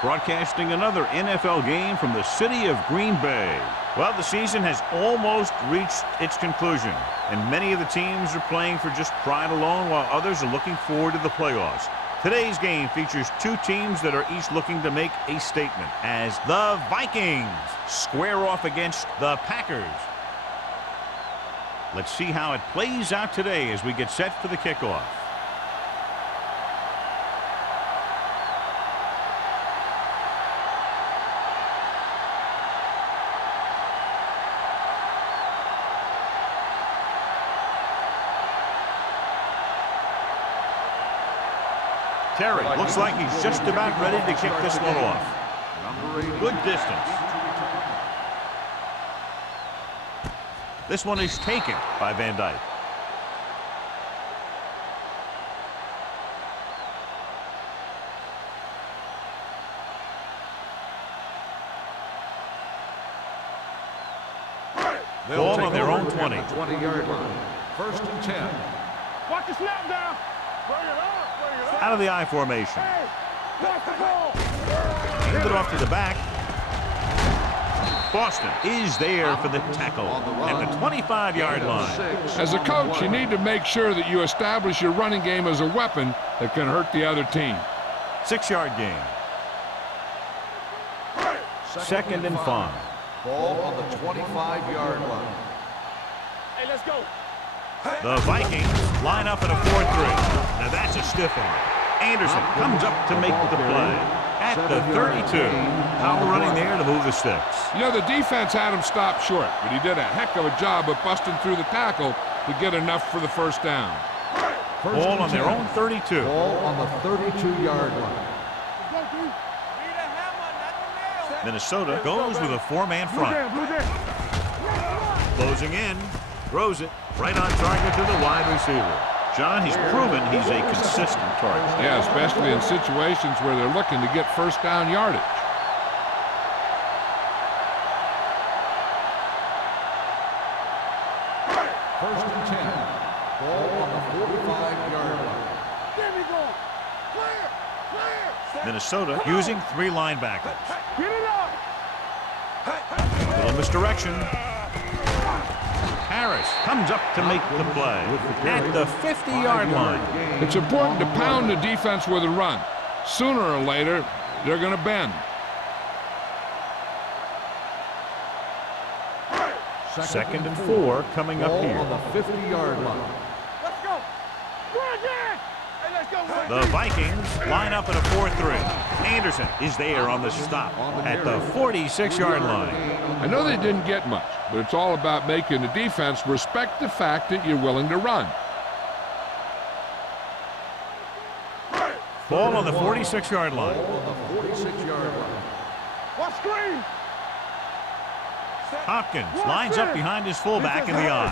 broadcasting another NFL game from the city of Green Bay. Well, the season has almost reached its conclusion, and many of the teams are playing for just pride alone, while others are looking forward to the playoffs. Today's game features two teams that are each looking to make a statement, as the Vikings square off against the Packers. Let's see how it plays out today as we get set for the kickoff. Terry looks like he's just about ready to kick this one off. Good distance. This one is taken by Van Dyke. Ball on their own 20. 20-yard line. 1st and 10. Watch the snap down. Bring it up. Out of the I formation. Hand it off to the back. Boston is there for the tackle at the 25-yard line. As a coach, you need to make sure that you establish your running game as a weapon that can hurt the other team. 6-yard gain. 2nd and 5. Ball on the 25-yard line. Hey, let's go. The Vikings line up in a 4-3. Now that's a stiff arm. Anderson comes up to make the play at the 32. Power running there to move the sticks. You know, the defense had him stopped short, but he did a heck of a job of busting through the tackle to get enough for the first down. Ball on their own 32. Ball on the 32-yard line. Minnesota goes with a 4-man front. Closing in. Throws it right on target to the wide receiver. John, he's proven he's a consistent target. Yeah, especially in situations where they're looking to get first down yardage. First and 10. Ball on the 45-yard line. There we go. Clear. Minnesota using 3 linebackers. Get it up. Little misdirection. Harris comes up to make the play at the 50-yard line. It's important to pound the defense with a run. Sooner or later, they're going to bend. 2nd and 4 coming up here. On the 50-yard line. Let's go. Hey, let's go. The Vikings line up in a 4-3. Anderson is there on the stop at the 46-yard line. I know they didn't get much, but it's all about making the defense respect the fact that you're willing to run. Ball on the 46-yard line. On the 46-yard line. What screen? Hopkins lines up behind his fullback in the I.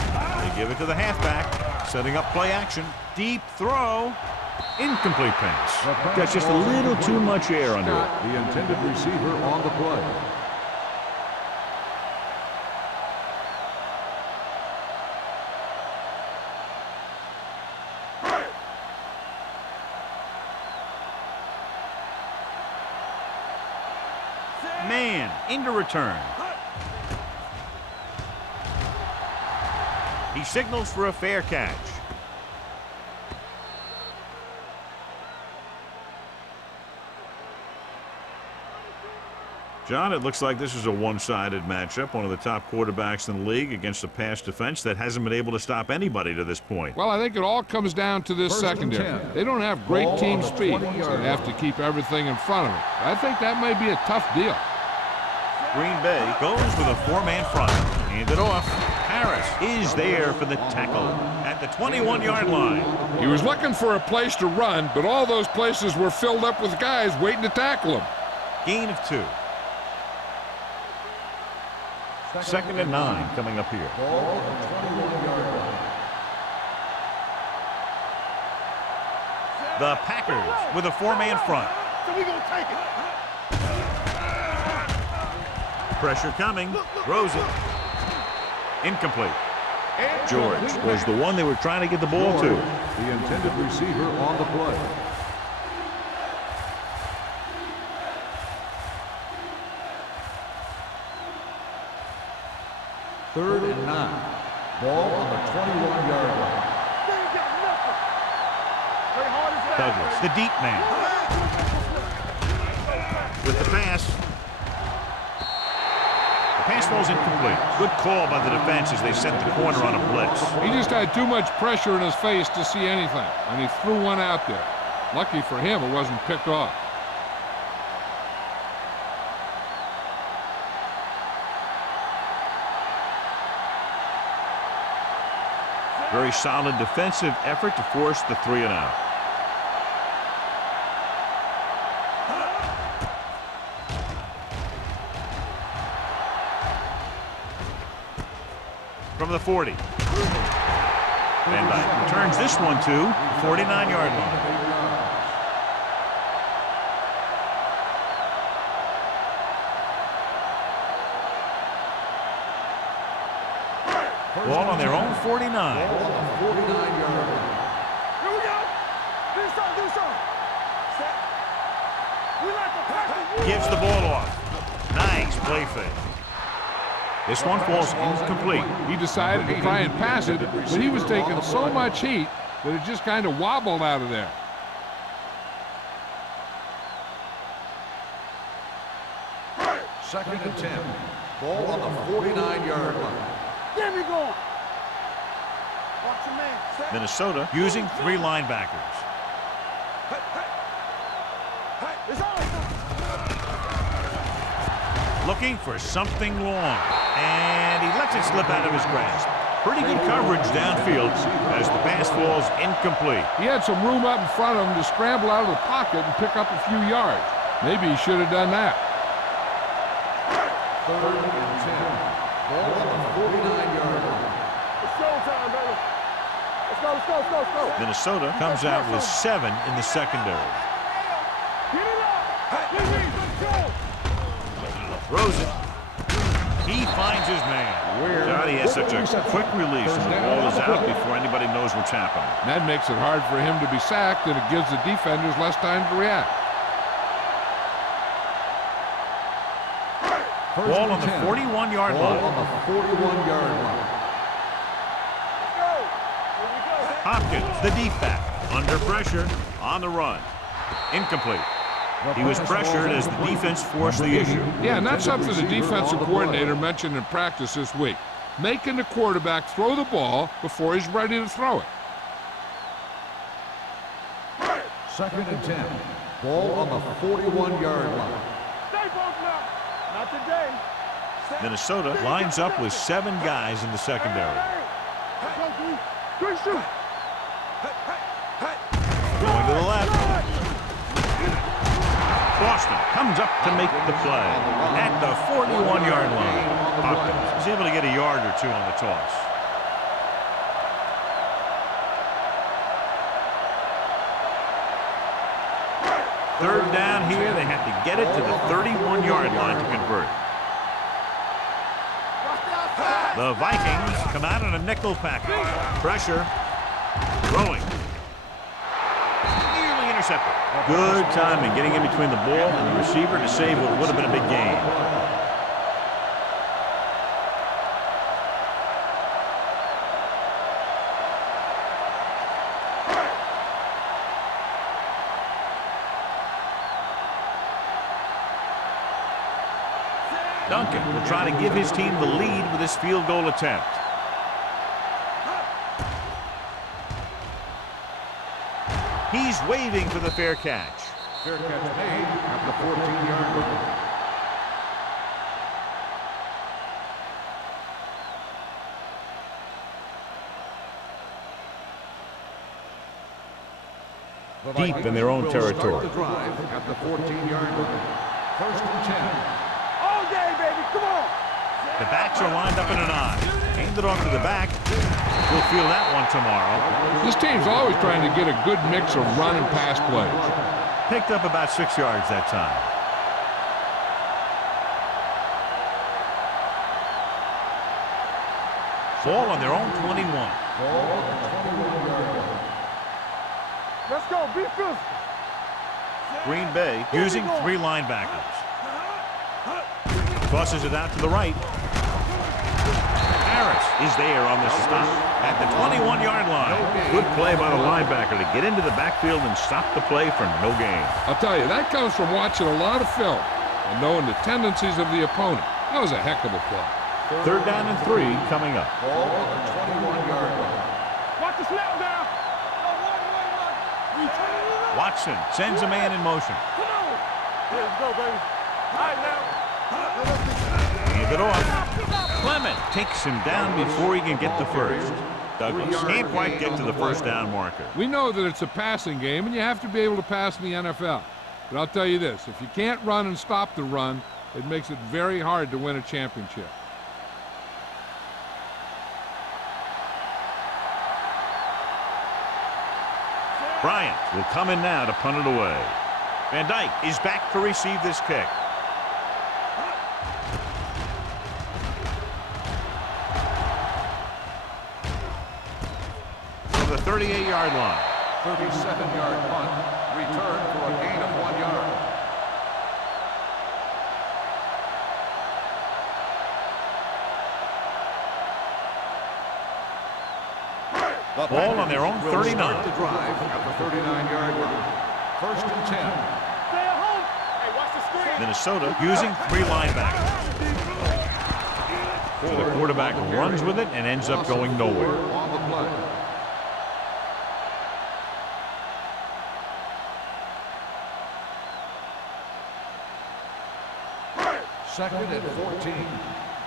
They give it to the halfback, setting up play action. Deep throw. Incomplete pass. Got just a little too much air under it. The intended receiver on the play. Man into return. He signals for a fair catch. John, it looks like this is a one-sided matchup. One of the top quarterbacks in the league against a pass defense that hasn't been able to stop anybody to this point. Well, I think it all comes down to this secondary. They don't have great team speed, so they have to keep everything in front of it. I think that may be a tough deal. Green Bay goes with a 4-man front. Hand it off. Harris is there for the tackle at the 21-yard line. He was looking for a place to run, but all those places were filled up with guys waiting to tackle him. Gain of 2. 2nd and 9 coming up here. Ball on the 21-yard line. The Packers with a 4-man front. So we gonna take it. Pressure coming. Throws it. Incomplete. George was the one they were trying to get the ball to. The intended receiver on the play. 3rd and 9. Ball on the 21-yard line. They ain't got nothing. Play hard as that. Douglas, the deep man. With the pass. The pass falls incomplete. Good call by the defense as they sent the corner on a blitz. He just had too much pressure in his face to see anything, and he threw one out there. Lucky for him, it wasn't picked off. Very solid defensive effort to force the 3 and out. From the 40. Van Dyke returns this one to the 49-yard line. Ball on their own 49. Ball on the 49-yard line. Here we go. Do something. Set. We like the pressure. Gives the ball off. Nice play fake. This one falls incomplete. He decided to try and pass it, but he was taking so much heat that it just kind of wobbled out of there. Second and 10. Ball on the 49-yard line. There we go. Watch your man. Set. Minnesota using 3 linebackers. It's on. Looking for something long. And he lets it slip out of his grasp. Pretty good coverage downfield as the pass falls incomplete. He had some room up in front of him to scramble out of the pocket and pick up a few yards. Maybe he should have done that. 3rd and 10. Ball on the 49-yard line. It's showtime, baby. Let's go. Minnesota comes out with 7 in the secondary. Get it up. Let's go. Throws it. He finds his man. Johnny has such a quick release and the ball is out before anybody knows what's happening. That makes it hard for him to be sacked, and it gives the defenders less time to react. Ball on the 41-yard line. Ball on the 41-yard line. Let's go. Here we go. Hopkins, the deep back, under pressure, on the run. Incomplete. He was pressured as the defense forced the issue. Yeah, and that's something the defensive coordinator mentioned in practice this week. Making the quarterback throw the ball before he's ready to throw it. Second and 10. Ball on the 41-yard line. Stay focused now. Not today. Minnesota lines up with 7 guys in the secondary. Let's go, Green. Good shoot. Going to the left. Boston comes up to make the play at the 41-yard line. Hopkins is able to get a yard or 2 on the toss. Third down here. They have to get it to the 31-yard line to convert. The Vikings come out in a nickel package. Pressure. Throwing. Nearly intercepted. Good timing getting in between the ball and the receiver to save what would have been a big gain. Duncan will try to give his team the lead with this field goal attempt. He's waving for the fair catch. Fair catch made at the 14-yard line. Deep in their own territory. The drive at the 14-yard line. 1st and 10. All day, baby. Come on. The backs are lined up in an I. Aimed it off to the back. We'll feel that one tomorrow. This team's always trying to get a good mix of run and pass plays. Picked up about 6 yards that time. Ball on their own 21. Ball on the 21-yard line. Let's go. Be physical. Green Bay using 3 linebackers. Crosses it out to the right. Harris is there on the stop at the 21-yard line. Good play by the linebacker to get into the backfield and stop the play for no gain. I'll tell you, that comes from watching a lot of film and knowing the tendencies of the opponent. That was a heck of a play. Third down and 3 coming up. Ball on the 21-yard line. Watch the snap down. Watson sends a man in motion. Come on. Let's go, baby. All right, now. Hand it off. Clement takes him down before he can get the first. Douglas can't quite get to the first down marker. We know that it's a passing game, and you have to be able to pass in the NFL. But I'll tell you this, if you can't run and stop the run, it makes it very hard to win a championship. Bryant will come in now to punt it away. Van Dyke is back to receive this kick. From the 38-yard line. 37-yard punt. Return for a gain of 1 yard. The ball on their own 39. Start the drive at the 39-yard line. First and 10. Stay at home. Hey, watch the screen. Minnesota using 3 linebackers. The quarterback runs with it and ends up going nowhere. On the play. Second and 14.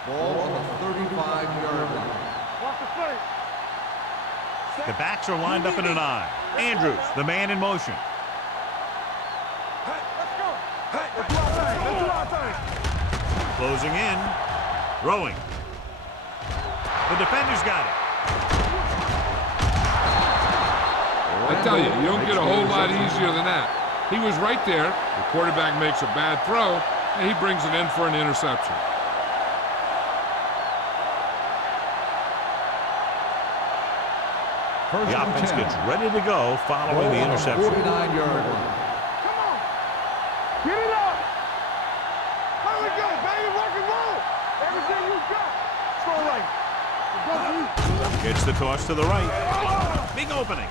Ball on the 35-yard line. Watch the play. The backs are lined up in an I. Andrews, the man in motion. Hey, let's go. Hey, let's do our thing. Let's do our thing. Closing in. Throwing. The defender's got it. I tell you, you don't get a whole lot easier than that. He was right there. The quarterback makes a bad throw, and he brings it in for an interception. The offense gets ready to go following the interception. 49-yard line. Come on. Get it up. There we go, baby. Rock and roll. Everything you got. Let's go right. Gets the toss to the right. Big opening.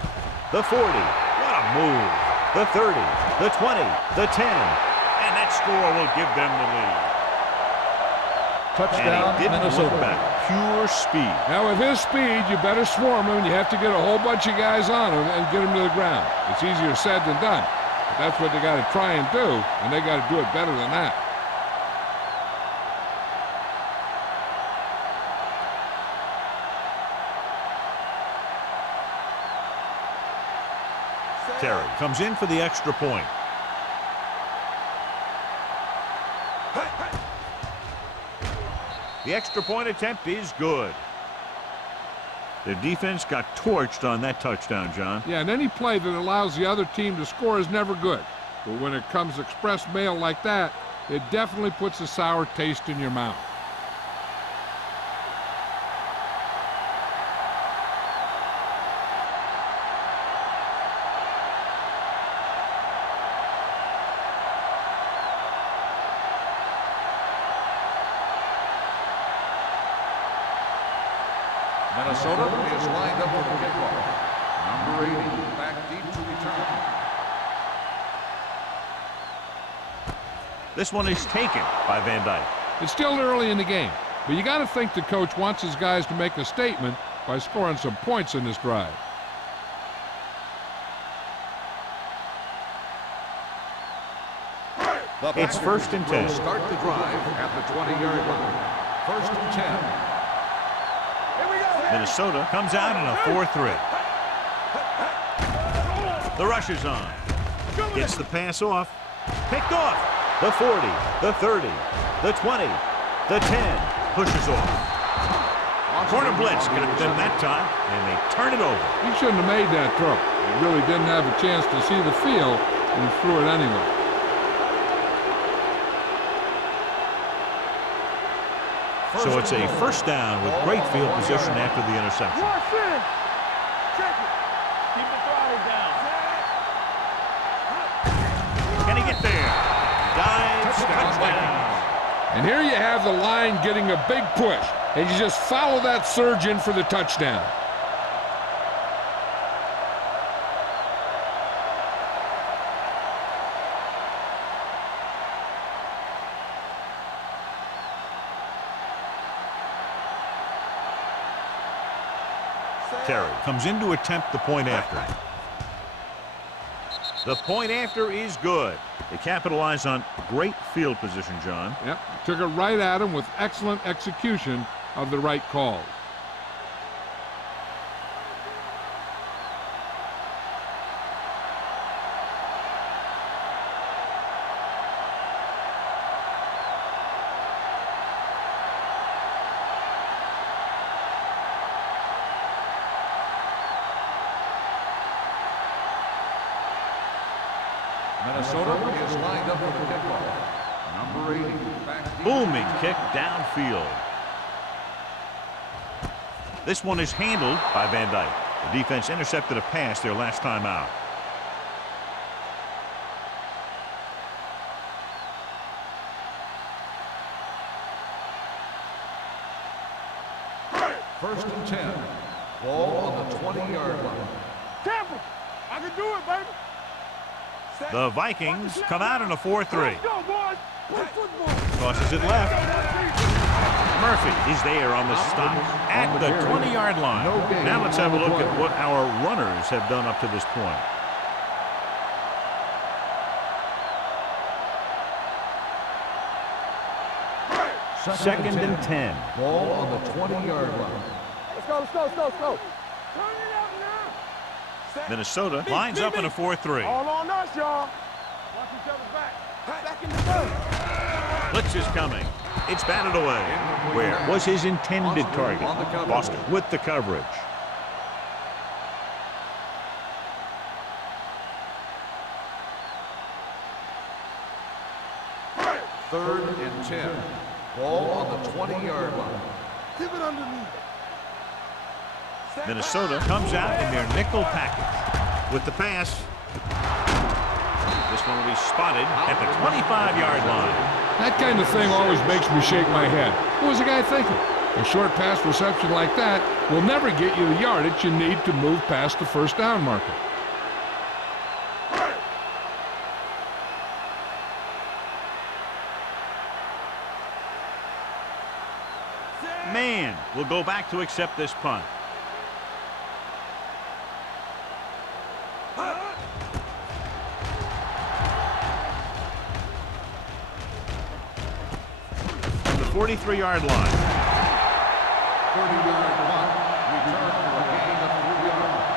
The 40. What a move. The 30. The 20. The 10. And that score will give them the lead. Touchdown, and he didn't Minnesota. look back. Pure speed. Now, with his speed, you better swarm him, and you have to get a whole bunch of guys on him and get him to the ground. It's easier said than done. But that's what they got to try and do, and they got to do it better than that. Terry comes in for the extra point. The extra point attempt is good. Their defense got torched on that touchdown, John. Yeah, and any play that allows the other team to score is never good. But when it comes express mail like that, it definitely puts a sour taste in your mouth. Minnesota is lined up for the kickoff. Number 80, back deep to return. This one is taken by Van Dyke. It's still early in the game, but you got to think the coach wants his guys to make a statement by scoring some points in this drive. It's first and 10. Start the drive at the 20-yard line. First and 10. Minnesota comes out in a 4-3. The rush is on. Gets the pass off. Picked off. The 40, the 30, the 20, the 10. Pushes off. Corner blitz got them that time, and they turn it over. He shouldn't have made that throw. He really didn't have a chance to see the field, and he threw it anyway. So it's a first down with great field position after the interception. Watch it. Check it. Keep the throttle down. Can he get there? Dives, touchdown. And here you have the line getting a big push. and you just follow that surge in for the touchdown. Terry comes in to attempt the point after. The point after is good. They capitalize on great field position, John. Yep, took it right at him with excellent execution of the right calls. Minnesota is lined up for the kickoff. Number 80, back deep. Booming kick downfield. This one is handled by Van Dyke. The defense intercepted a pass their last time out. First and 10. Ball on the 20-yard line. Tampa, I can do it, baby. The Vikings come out in a 4-3. Let's go, boys. Play football. Tosses it left. Murphy is there on the stop at the 20-yard line. Now let's have a look at what our runners have done up to this point. Second and 10. Ball on the 20-yard line. Let's go, let's go, let's go, let's go. Turn it up now. Minnesota lines up in a 4-3. All on us, y'all. Watch each other back. Back in the gun. Blitz is coming. It's batted away. Where was his intended target? Foster with the coverage. Third and 10. Ball on the 20-yard line. Keep it underneath. Minnesota comes out in their nickel package with the pass. This one will be spotted at the 25-yard line. That kind of thing always makes me shake my head. What was the guy thinking? A short pass reception like that will never get you the yardage you need to move past the first down marker. Man will go back to accept this punt. From the 43-yard line. 30-yard punt. Return for a gain of 3 yards.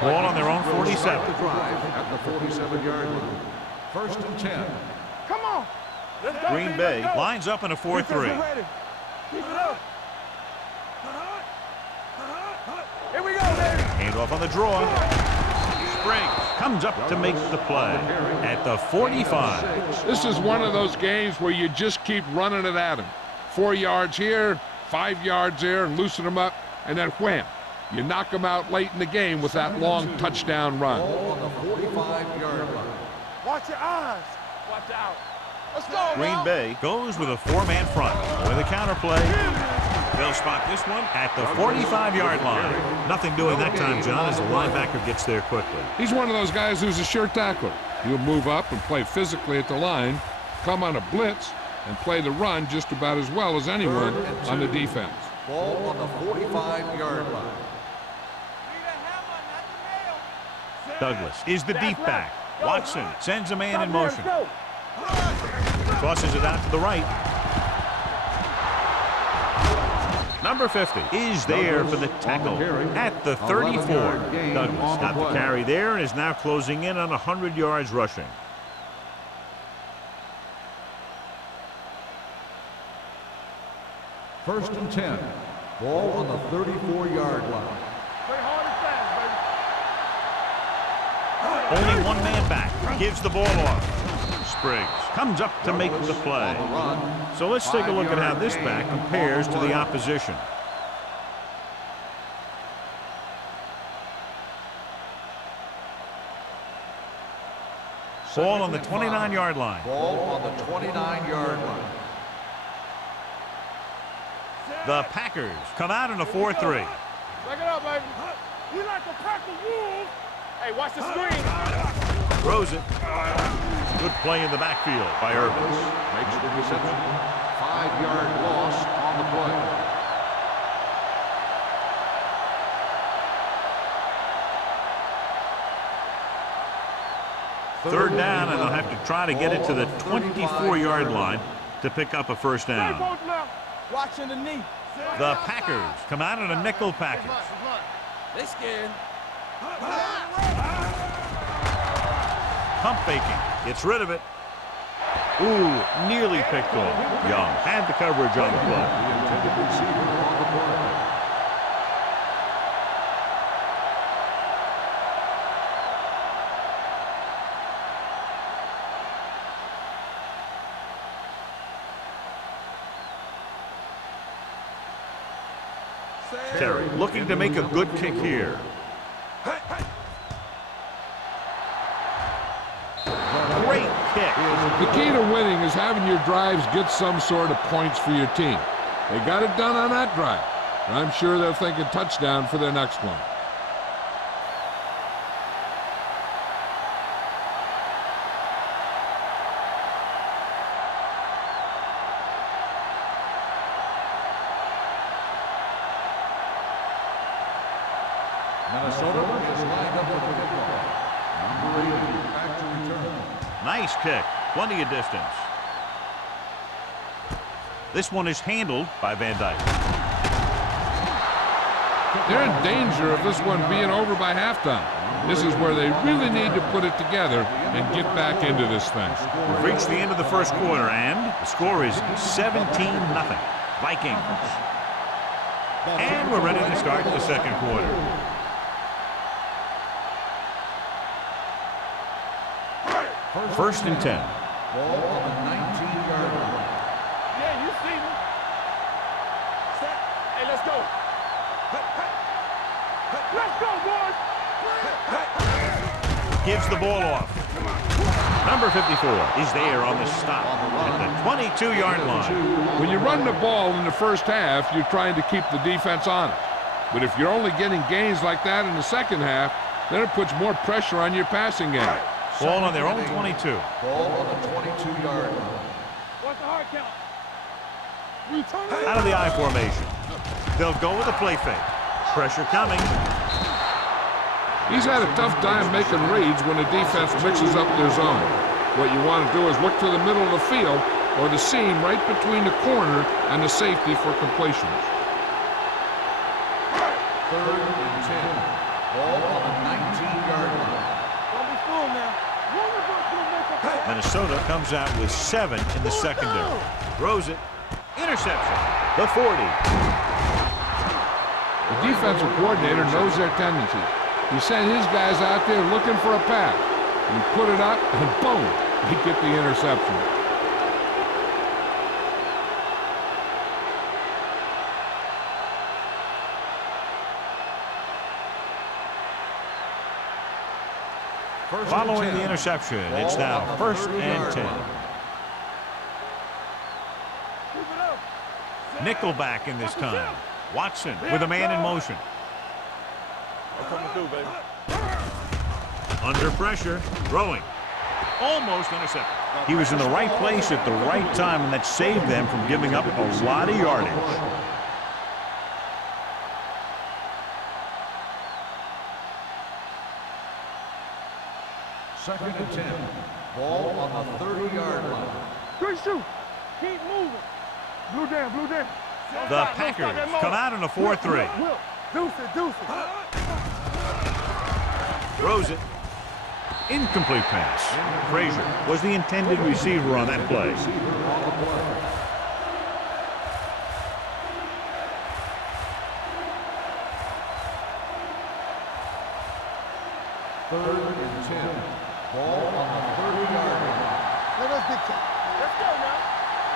Ball on their own 47. The drive at the 47-yard line. First and 10. Come on. Let's go, Green team, Bay let's go. lines up in a Defense 4-3. is ready. Keep it up. Here we go, baby. Handoff on the draw. Springs comes up to make the play at the 45. This is one of those games where you just keep running it at him. 4 yards here, 5 yards there, and loosen them up, and then wham. You knock them out late in the game with that long touchdown run. Ball on the 45-yard line. Watch your eyes. Watch out. Let's go, Green man. Bay goes with a 4-man front with a counter play. They'll spot this one at the 45-yard line. Nothing doing that time, John, as the linebacker gets there quickly. He's one of those guys who's a sure tackler. He'll move up and play physically at the line, come on a blitz, and play the run just about as well as anyone on the defense. Ball on the 45-yard line. Douglas is the deep back. Watson sends a man in motion. Tosses it out to the right. Number 50 is there for the tackle at the 34. Douglas got the carry there and is now closing in on 100 yards rushing. First and 10. Ball on the 34-yard line. Play hard and fast, baby. Only one man back. Gives the ball off. Spriggs comes up to make the play. So let's take a look at how this back compares to the opposition. Ball on the 29-yard line. Ball on the 29-yard line. The Packers come out in a 4-3. Back it up, baby. You like to pack the wolves. Hey, watch the screen. Throws it. Good play in the backfield by Urban. Makes the reception. 5-yard loss on the play. Third down, and they'll have to try to get it to the 24-yard line to pick up a first down. Watching the knee. The Packers come out in a nickel package. They scared. Pump faking. Gets rid of it. Ooh, nearly picked off. Young had the coverage on the play. The intended receiver on the play. Terry looking to make a good kick here. Great kick. The key to winning is having your drives get some sort of points for your team. They got it done on that drive. And I'm sure they'll think a touchdown for their next one. Minnesota is lined up with the kickoff. Number 80 back to return. Nice kick. Plenty of distance. This one is handled by Van Dyke. They're in danger of this one being over by halftime. This is where they really need to put it together and get back into this thing. We've reached the end of the first quarter, and the score is 17-0. Vikings. And we're ready to start the second quarter. First and 10. Ball on the 19-yard line. Yeah, you see me. Set. Hey, let's go. Let's go, boys. Gives the ball off. Number 54 is there on the stop at the 22-yard line. When you run the ball in the first half, you're trying to keep the defense honest. But if you're only getting gains like that in the second half, then it puts more pressure on your passing game. Ball on their own 22. Ball on the 22-yard line. What's the hard count? Out of the I formation. They'll go with a play fake. Pressure coming. He's had a tough time making reads when the defense mixes up their zone. What you want to do is look to the middle of the field or the seam right between the corner and the safety for completions. Third and 10. Ball on the 19-yard line. Don't be fooled now. Minnesota comes out with 7 in the secondary. Throws it. Interception. The 40. The defensive coordinator knows their tendencies. He sent his guys out there looking for a pass. He put it up, and boom, they get the interception. Following the interception, it's now first and 10. Nickelback in this time. Watson with a man in motion. Under pressure, throwing. Almost intercepted. He was in the right place at the right time, and that saved them from giving up a lot of yardage. Second and 10. Ball on the 30-yard line. Good shoot. Keep moving. Blue down, blue down. The Packers come out in a 4-3. Deuce it, deuce it. Throws it. Incomplete pass. Frazier was the intended receiver on that play. Third and 10. Ball on the 30-yard line. Let us dictate. Let's go now.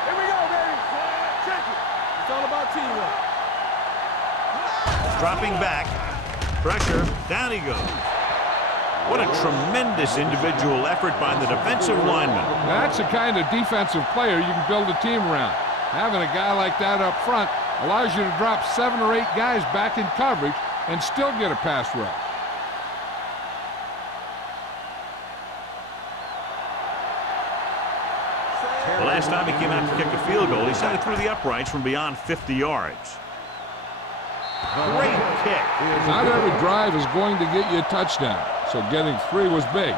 Here we go, baby. Check it. It's all about teamwork. Dropping back. Pressure. Down he goes. What a tremendous individual effort by the defensive lineman. That's the kind of defensive player you can build a team around. Having a guy like that up front allows you to drop 7 or 8 guys back in coverage and still get a pass rush. The last time he came out to kick a field goal, he sent it through the uprights from beyond 50 yards. Great kick. Not every drive is going to get you a touchdown, so getting 3 was big.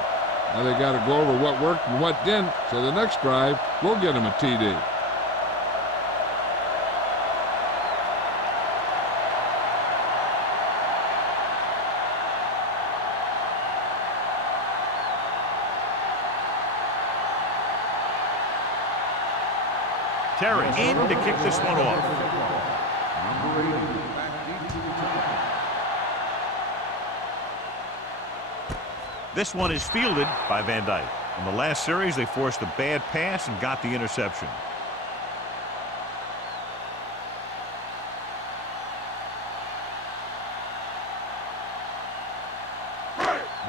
Now they got to go over what worked and what didn't, so the next drive will get him a TD. Terry in to kick this one off. Number 80, back deep to return. This one is fielded by Van Dyke. In the last series, they forced a bad pass and got the interception.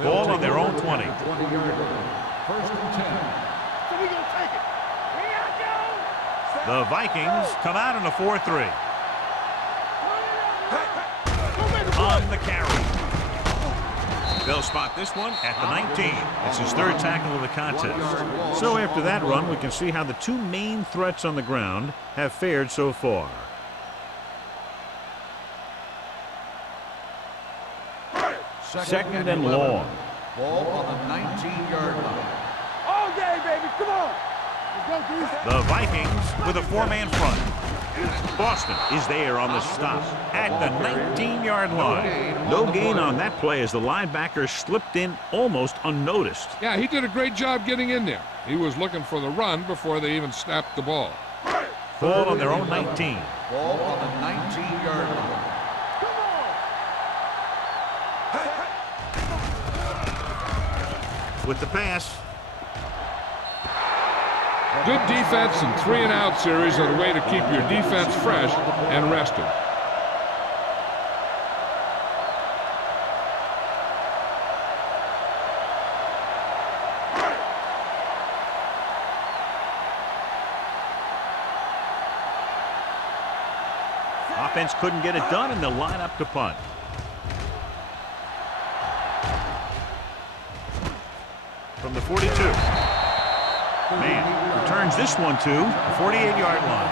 Ball on their own 20. 20-yard line. First and 10. So we gonna take it. Here I go. The Vikings come out in a 4-3. On the carry. They'll spot this one at the 19. It's his 3rd tackle of the contest. So after that run, we can see how the 2 main threats on the ground have fared so far. Second and long. Ball on the 19-yard line. All day, baby. Come on. Let's go, D. The Vikings with a 4-man front. Boston is there on the stop at the 19-yard line. No gain on that play as the linebacker slipped in almost unnoticed. Yeah, he did a great job getting in there. He was looking for the run before they even snapped the ball. Ball on their own 19. Ball on the 19-yard line. With the pass. Good defense and 3-and-out series are the way to keep your defense fresh and rested. Offense couldn't get it done, and they'll line up to punt. From the 42. Man returns this one to the 48-yard line.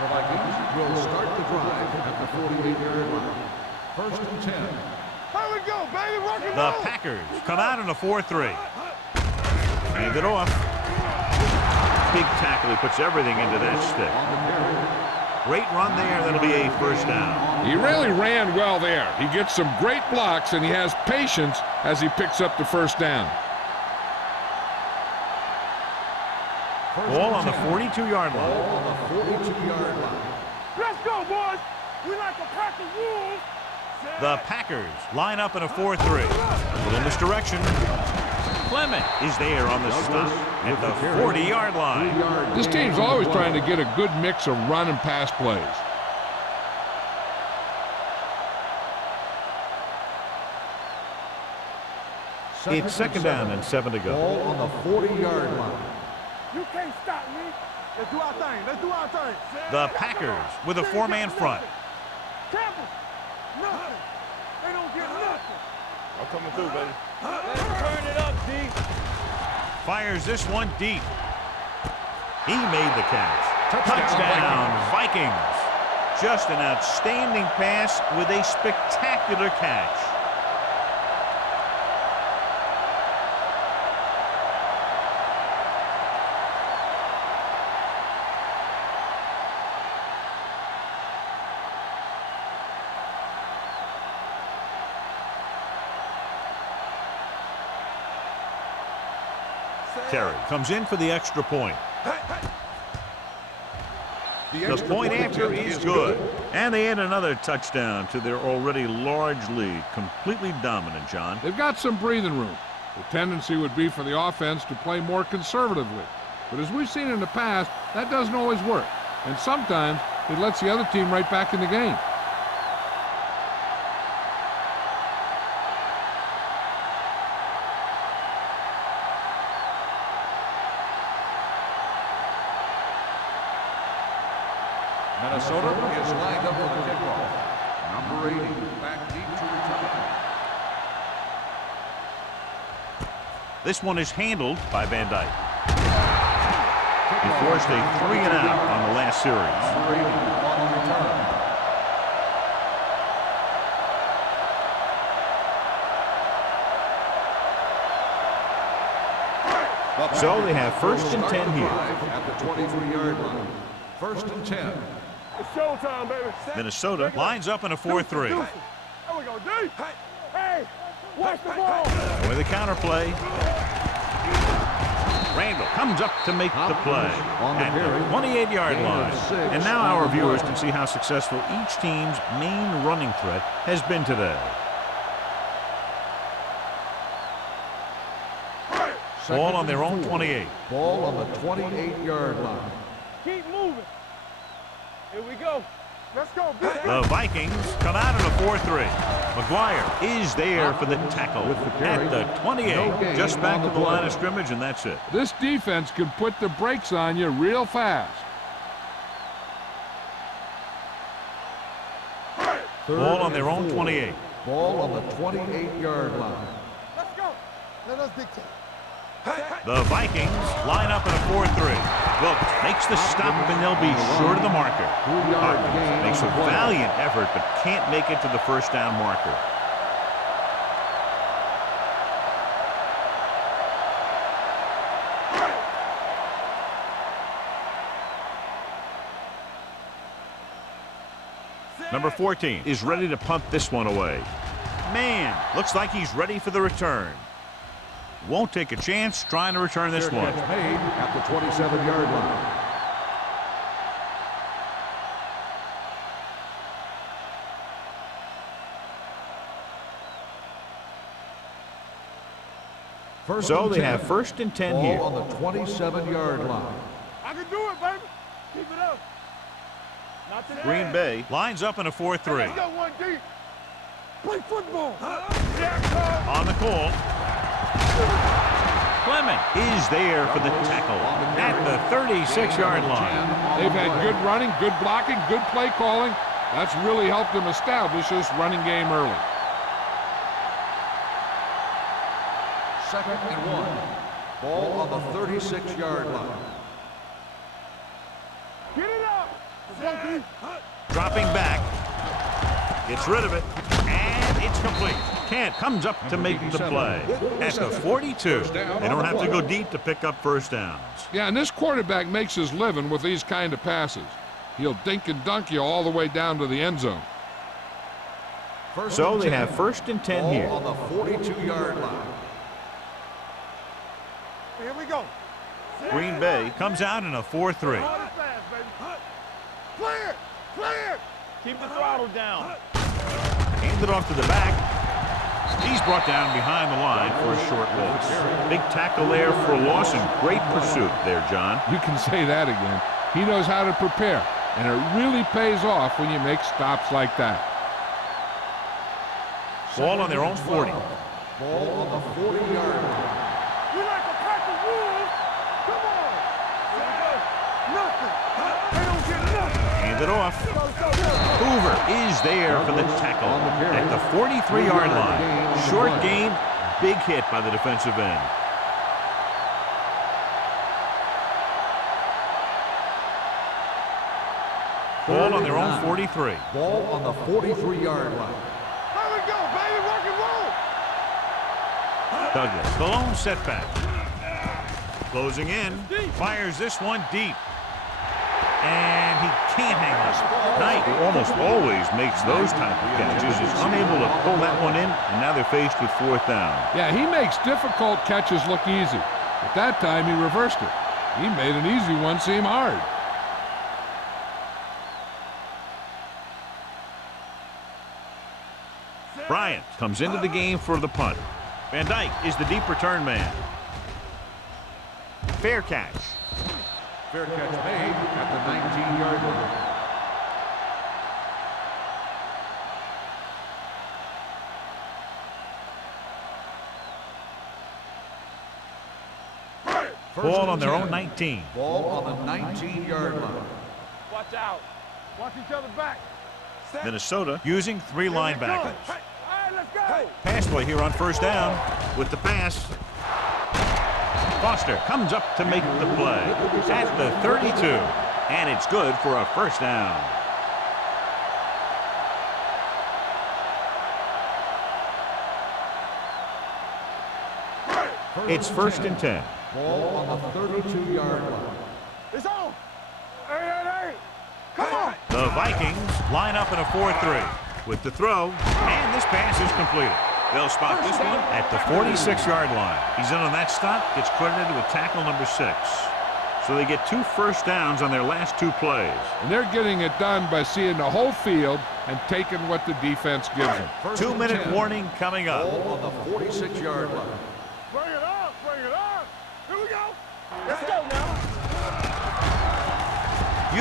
The Vikings will start the drive at the 48-yard line. First and 10. Here we go, baby. Rock and The roll. Packers come out in a 4-3. Hand it off. Big tackle. He puts everything into that stick. Great run there. That'll be a first down. He really ran well there. He gets some great blocks, and he has patience as he picks up the first down. Ball on the 42-yard line. Ball on the 42-yard line. Let's go, boys. We like a pack of wolves. The Packers line up in a 4-3. A little misdirection. Clement is there on the stop at the 40-yard line. This team's always trying to get a good mix of run and pass plays. It's second down and 7 to go. Ball on the 40-yard line. You can't stop me. Let's do our thing. Let's do our thing. The Packers with a 4-man front. Campbell, nothing. They don't get nothing. I'm coming through, baby. Let's turn it up, D. Fires this one deep. He made the catch. Touchdown, Vikings. Just an outstanding pass with a spectacular catch. Terry comes in for the extra point. The point after is good. And they add another touchdown to their already large lead. Completely dominant, John. They've got some breathing room. The tendency would be for the offense to play more conservatively. But as we've seen in the past, that doesn't always work. And sometimes it lets the other team right back in the game. Minnesota is lined up for the kickoff. Number 80, back deep to return. This one is handled by Van Dyke. He forced a 3-and-out on the last series. Number 80 on the return. So they have first and 10 here. At the 23-yard line. First and 10. It's showtime, baby. Minnesota lines up in a 4-3. There we go, D. Hey, watch the ball. With a counterplay. Randall comes up to make the play at the 28-yard line. And now our viewers can see how successful each team's main running threat has been today. Ball on their own 28. Ball on the 28-yard line. Keep moving. Here we go. Let's go. The Vikings come out in a 4-3. McGuire is there for the tackle at the 28. Just back to the line of scrimmage, and that's it. This defense can put the brakes on you real fast. Ball on their own 28. Ball on the 28-yard line. Let's go. Let us dictate. The Vikings line up in a 4-3. Wilkes makes the stop, and they'll be short of the marker. Hawkins makes a valiant effort, but can't make it to the first down marker. Number 14 is ready to punt this one away. Man, looks like he's ready for the return. Won't take a chance trying to return this one. Made at the 27-yard line. So they have first and 10 here. Ball on the 27-yard line. I can do it, baby. Keep it up. Not today. Green Bay lines up in a 4-3. Let's go, one deep. Play football. On the call. Clement is there for the tackle at the 36-yard line. They've had good running, good blocking, good play calling. That's really helped them establish this running game early. Second and 1. Ball on the 36-yard line. Get it up. Let's go, D. Dropping back. Gets rid of it. And it's complete. Kent comes up to make the play at the 42. They don't have to go deep to pick up first downs. Yeah, and this quarterback makes his living with these kind of passes. He'll dink and dunk you all the way down to the end zone. So they have first and 10 here. On the 42-yard line. Here we go. Green Bay comes out in a 4-3. Hard and fast, baby. Clear. Clear. Keep the throttle down. Handed off to the back. He's brought down behind the line for a short loss. Big tackle there for a loss and great pursuit there, John. You can say that again. He knows how to prepare, and it really pays off when you make stops like that. Ball on their own 40. Ball on the 40-yard line. We like to pack the wolves. Come on. Here we go. Nothing. They don't get nothing. Hand it off. Hoover is there for the tackle at the 43-yard line. Short gain, big hit by the defensive end. Ball on their own 43. Ball on the 43-yard line. Here we go, baby. Rock and roll. Douglas, the lone setback. Closing in, fires this one deep. And he can't hang on. Knight, who almost always makes those type of catches, is unable to pull that one in, and now they're faced with fourth down. Yeah, he makes difficult catches look easy. But that time he reversed it. He made an easy one seem hard. Bryant comes into the game for the punt. Van Dyke is the deep return man. Fair catch. Fair catch made at the 19-yard line. Ball on their own 19. Ball on the 19-yard line. Watch out. Watch each other back. Minnesota using 3 linebackers. All right, let's go. Pass play here on first down with the pass. Foster comes up to make the play at the 32, and it's good for a first down. It's first and 10. Ball on the 32-yard line. It's on. Hey. Come on. The Vikings line up in a 4-3 with the throw, and this pass is completed. They'll spot this one at the 46-yard line. He's in on that stop, gets credited with tackle number 6. So they get 2 first downs on their last 2 plays. And they're getting it done by seeing the whole field and taking what the defense gives them. 2-minute warning coming up. Ball on the 46-yard line. Bring it up. Here we go. Let's go now.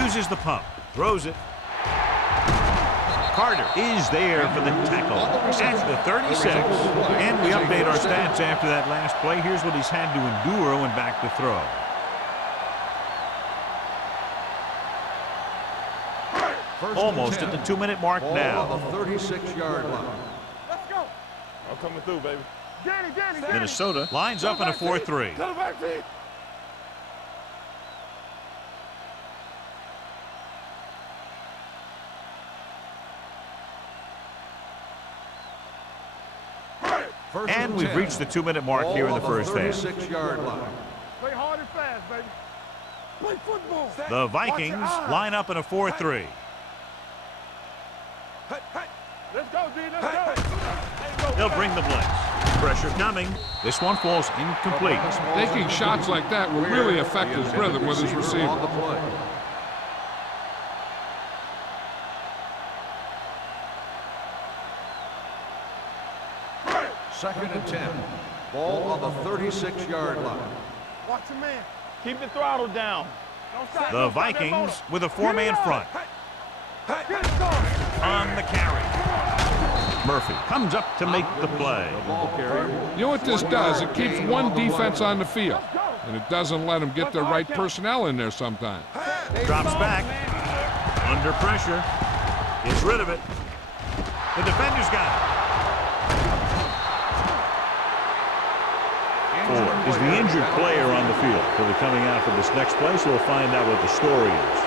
Uses the pump, throws it. Carter is there for the tackle at the 36. And we update our stats after that last play. Here's what he's had to endure when back to throw. Almost at the 2-minute mark now. Ball on the 36-yard line. Let's go. I'm coming through, baby. Danny. Minnesota lines up in a 4-3. To the back, team. And we've reached the 2-minute mark here in the first half. 36-yard line. Play hard and fast, baby. Play football. The Vikings line up in a 4-3. Let's go, D. Let's go. They'll bring the blitz. Pressure coming. This one falls incomplete. Taking shots like that will really affect his rhythm with his receiver. On the play. Second and 10. Ball on the 36-yard line. Watch your man. Keep the throttle down. Don't stop. The Vikings with a 4-man front. Get it going. On the carry. Murphy comes up to make the play. Ball carrier. You know what this does? It keeps one defense on the field, and it doesn't let them get the right personnel in there sometimes. Drops back. Under pressure. Gets rid of it. The defender's got it. 4 is the injured player on the field. He'll be coming out for this next play, so we'll find out what the story is.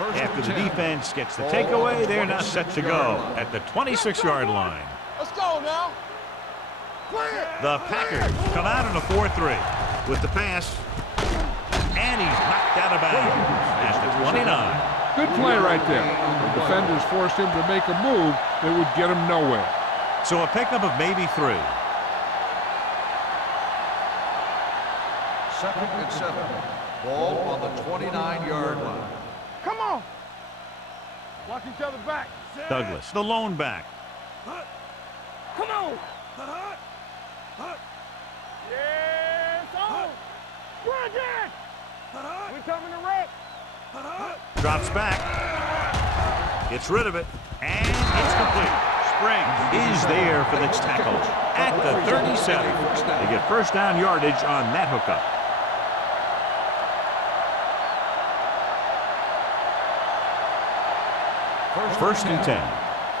After the defense gets the takeaway, they're now set to go at the 26-yard line. Let's go now. The Packers come out in a 4-3 with the pass, and he's knocked out of bounds at the 29. Good play right there. The defenders forced him to make a move that would get him nowhere. So a pickup of maybe 3. Second and 7. Ball on the 29-yard line. Come on. Watch each other back. Douglas, the lone back. Come on. Yes, on. Bring it. We coming to wreck. Drops back. Gets rid of it. And it's complete. Springs is there for the tackle at the 37. They get first down yardage on that hookup. First and 10.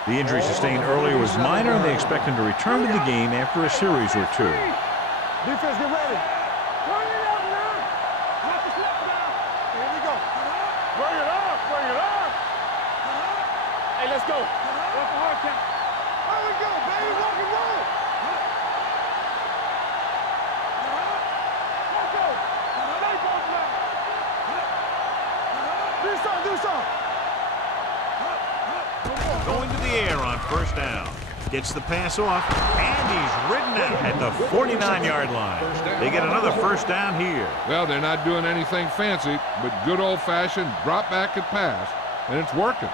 The injury sustained earlier was minor, and they expect him to return to the game after a series or 2. Defense, get ready. Turn it up now. Let the slip down. Here we go. Bring it up. Hey, let's go. What's the hard count? There we go, baby. Rock and roll. Let's go. Stay close now. Do something. Going to the air on first down. Gets the pass off, and he's ridden out at the 49-yard line. They get another first down here. Well, they're not doing anything fancy, but good old-fashioned drop back and pass, and it's working.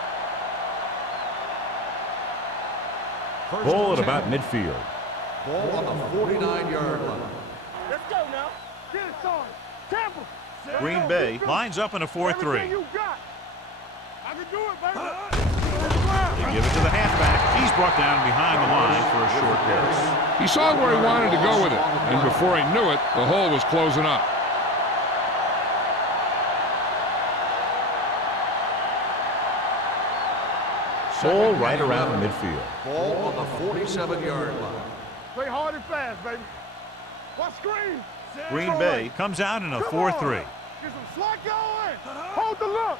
Ball at about midfield. Ball on the 49-yard line. Let's go now. Get it, son. Tampa. Green Bay lines up in a 4-3. Everything you got. I can do it, baby. They give it to the halfback. He's brought down behind the line for a short pass. He saw where he wanted to go with it, and before he knew it, the hole was closing up. Ball right around midfield. Ball on the 47-yard line. Play hard and fast, baby. What screen? Green Bay comes out in a 4-3. Get some slack going. Hold the look.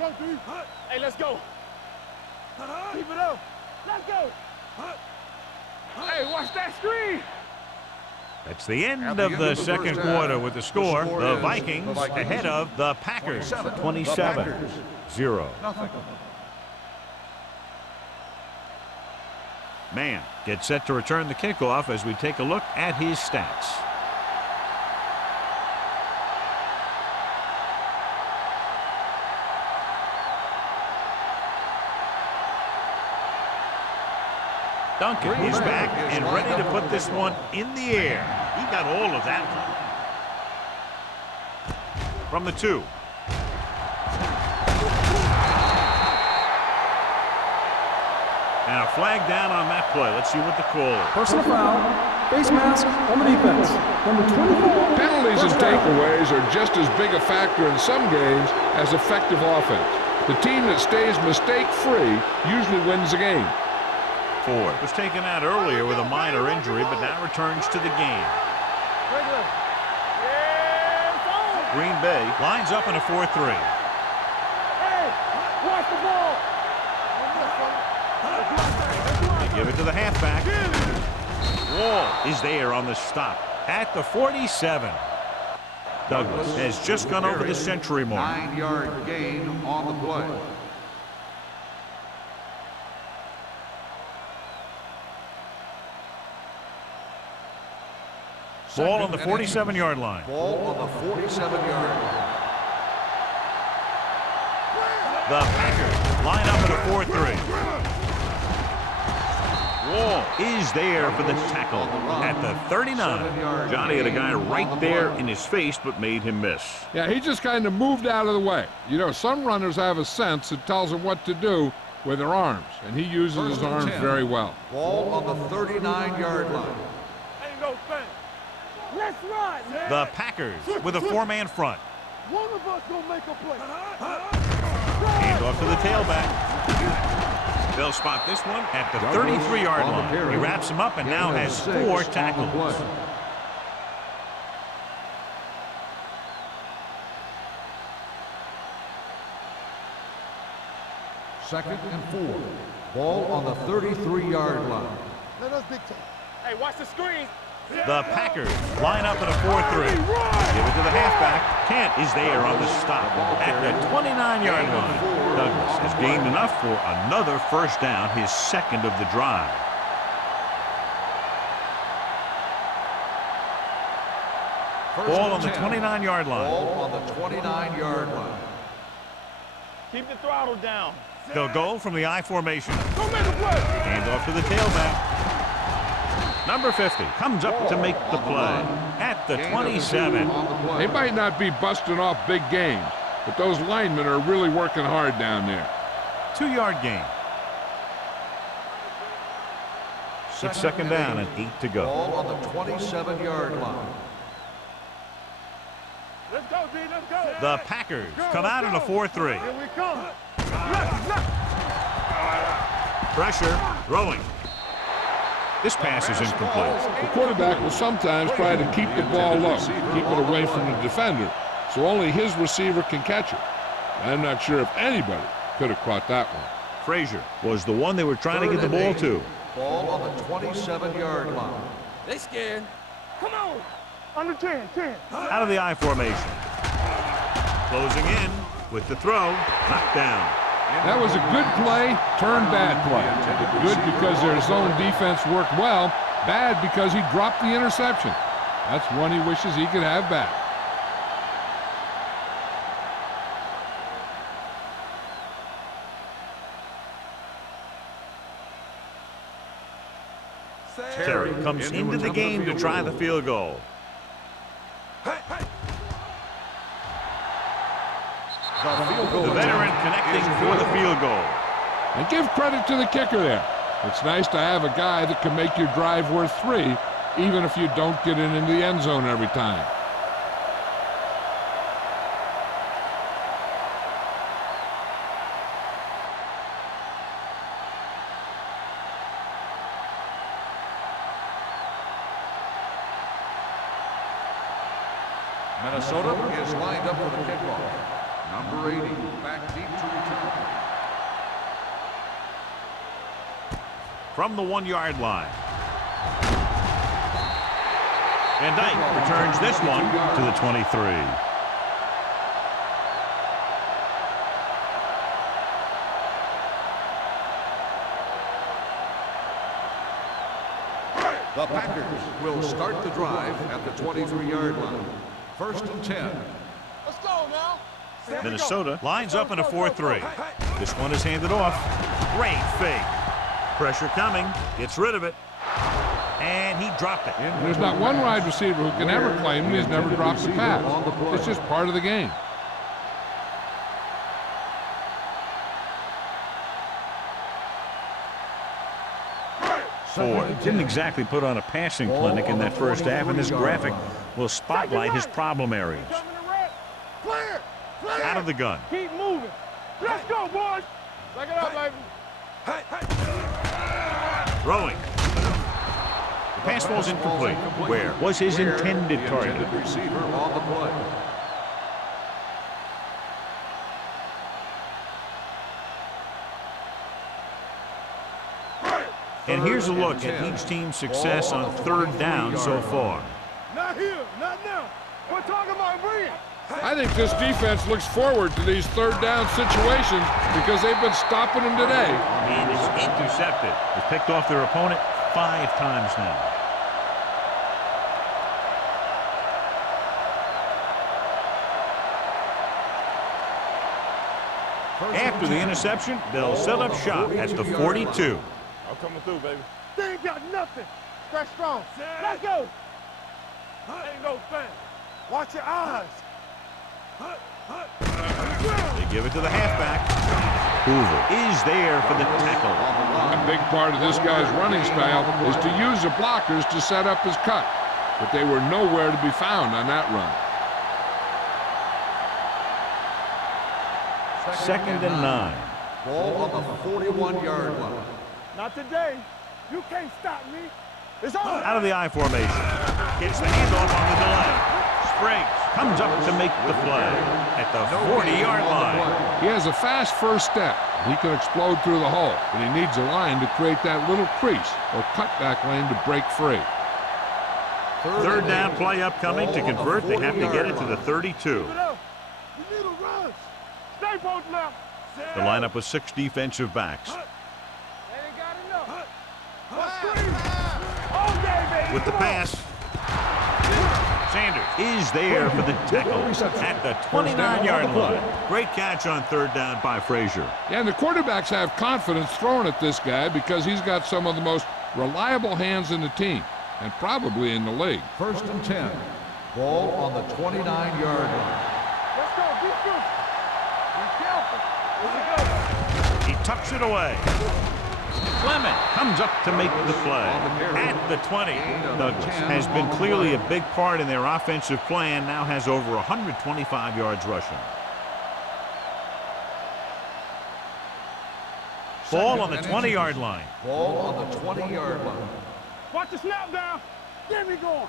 Let's go, dude. Hey, let's go. Keep it up. Let's go. Hey, watch that screen. That's the end of the second quarter with the score. The Vikings ahead of the Packers, 27-0. Nothing. Mann gets set to return the kickoff as we take a look at his stats. Duncan is back and ready to put this one in the air. He got all of that one. From the 2. And a flag down on that play. Let's see what the call is. Personal foul, face mask on the defense. Number 24. Penalties and takeaways are just as big a factor in some games as effective offense. The team that stays mistake-free usually wins the game. Ford was taken out earlier with a minor injury, but now returns to the game. Green Bay lines up in a 4-3. Hey, watch the ball. They give it to the halfback. Wall is there on the stop at the 47. Douglas has just gone over the century mark. 9-yard gain on the play. Ball on the 47-yard line. Ball on the 47-yard line. The Packers line up in a 4-3. Wall is there for the tackle at the 39. Johnny had a guy right there in his face, but made him miss. Yeah, he just kind of moved out of the way. You know, some runners have a sense that tells them what to do with their arms, and he uses his arms very well. Ball on the 39-yard line. Ain't no thing. Let's ride, man. The Packers with a 4-man front. One of us gonna make a play. Hand off to the tailback. They'll spot this one at the 33-yard line. He wraps him up and now has 4 tackles. Second and 4. Ball on the 33-yard line. Let us dictate. Hey, watch the screen. The Packers line up in a 4-3. Give it to the halfback. Kent is there on the stop at the 29-yard line. Douglas has gained enough for another first down, his second of the drive. Ball on the 29-yard line. Ball on the 29-yard line. Keep the throttle down. They'll go from the I formation. Go make a play. Hand off to the tailback. Number 50 comes up to make the play at the 27. They might not be busting off big games, but those linemen are really working hard down there. 2-yard gain. It's second down and 8 to go. Ball on the 27-yard line. Let's go, D. Let's go. The Packers come out in a 4-3. Here we come. Pressure, throwing. This pass is incomplete. The quarterback will sometimes try to keep the ball low, keep it away from the defender, so only his receiver can catch it. I'm not sure if anybody could have caught that one. Frazier was the one they were trying to get the ball to. Ball on the 27-yard line. They scared. Come on. Under 10. Out of the I formation. Closing in with the throw, knocked down. That was a good play, turned bad play. Good because their zone defense worked well, bad because he dropped the interception. That's one he wishes he could have back. comes into the game to try the field goal. The veteran connecting for the field goal. And give credit to the kicker there. It's nice to have a guy that can make your drive worth 3, even if you don't get it into the end zone every time. Minnesota is lined up for the kickoff. Number 80, back deep to return. From the 1-yard line. Van Dyke returns this one to the 23. The Packers will start the drive at the 23-yard line. 1st and 10. Let's go now. Minnesota lines up in a 4-3. This one is handed off. Great fake. Pressure coming. Gets rid of it. And he dropped it. There's not one wide receiver who can ever claim he's never dropped a pass. It's just part of the game. Ford didn't exactly put on a passing clinic in that first half, and this graphic will spotlight his problem areas. Clear! Clear! Out of the gun. Keep moving. Let's go, boys. Back it up, baby. Throwing. The pass falls incomplete. Where was his intended target? Receiver on the play. And here's a look at each team's success on 3rd down so far. Not here, not now. We're talking about bringing. I think this defense looks forward to these 3rd down situations because they've been stopping them today. And it's intercepted. They picked off their opponent 5 times now. After the interception, they'll set up shop at the 42. I'm coming through, baby. They ain't got nothing. Stay strong. Let's go. Ain't no thing. Watch your eyes. They give it to the halfback. Hoover is there for the tackle. A big part of this guy's running style is to use the blockers to set up his cut, but they were nowhere to be found on that run. 2nd and 9. Ball on the 41-yard line. Not today. You can't stop me. It's on. Out of the I formation. Gets the handoff on the delay. Springs comes up to make the play at the 40-yard line. He has a fast first step. He can explode through the hole, but he needs a line to create that little crease or cutback lane to break free. 3rd down play upcoming. To convert, they have to get it to the 32. You need a rush. Stay posted now. The lineup with 6 defensive backs. They ain't got enough. All day, baby. With the pass, Sanders is there for the tackle at the 29-yard line. Great catch on 3rd down by Frazier. Yeah, and the quarterbacks have confidence throwing at this guy because he's got some of the most reliable hands in the team and probably in the league. 1st and 10. Ball on the 29-yard line. Let's go. Be careful. Be careful. Here we go. He tucks it away. Clement comes up to make the play at the 20. Douglas has been clearly a big part in their offensive plan, now has over 125 yards rushing. Ball on the 20-yard line. Ball on the 20-yard line. Watch the snap down. Get me going.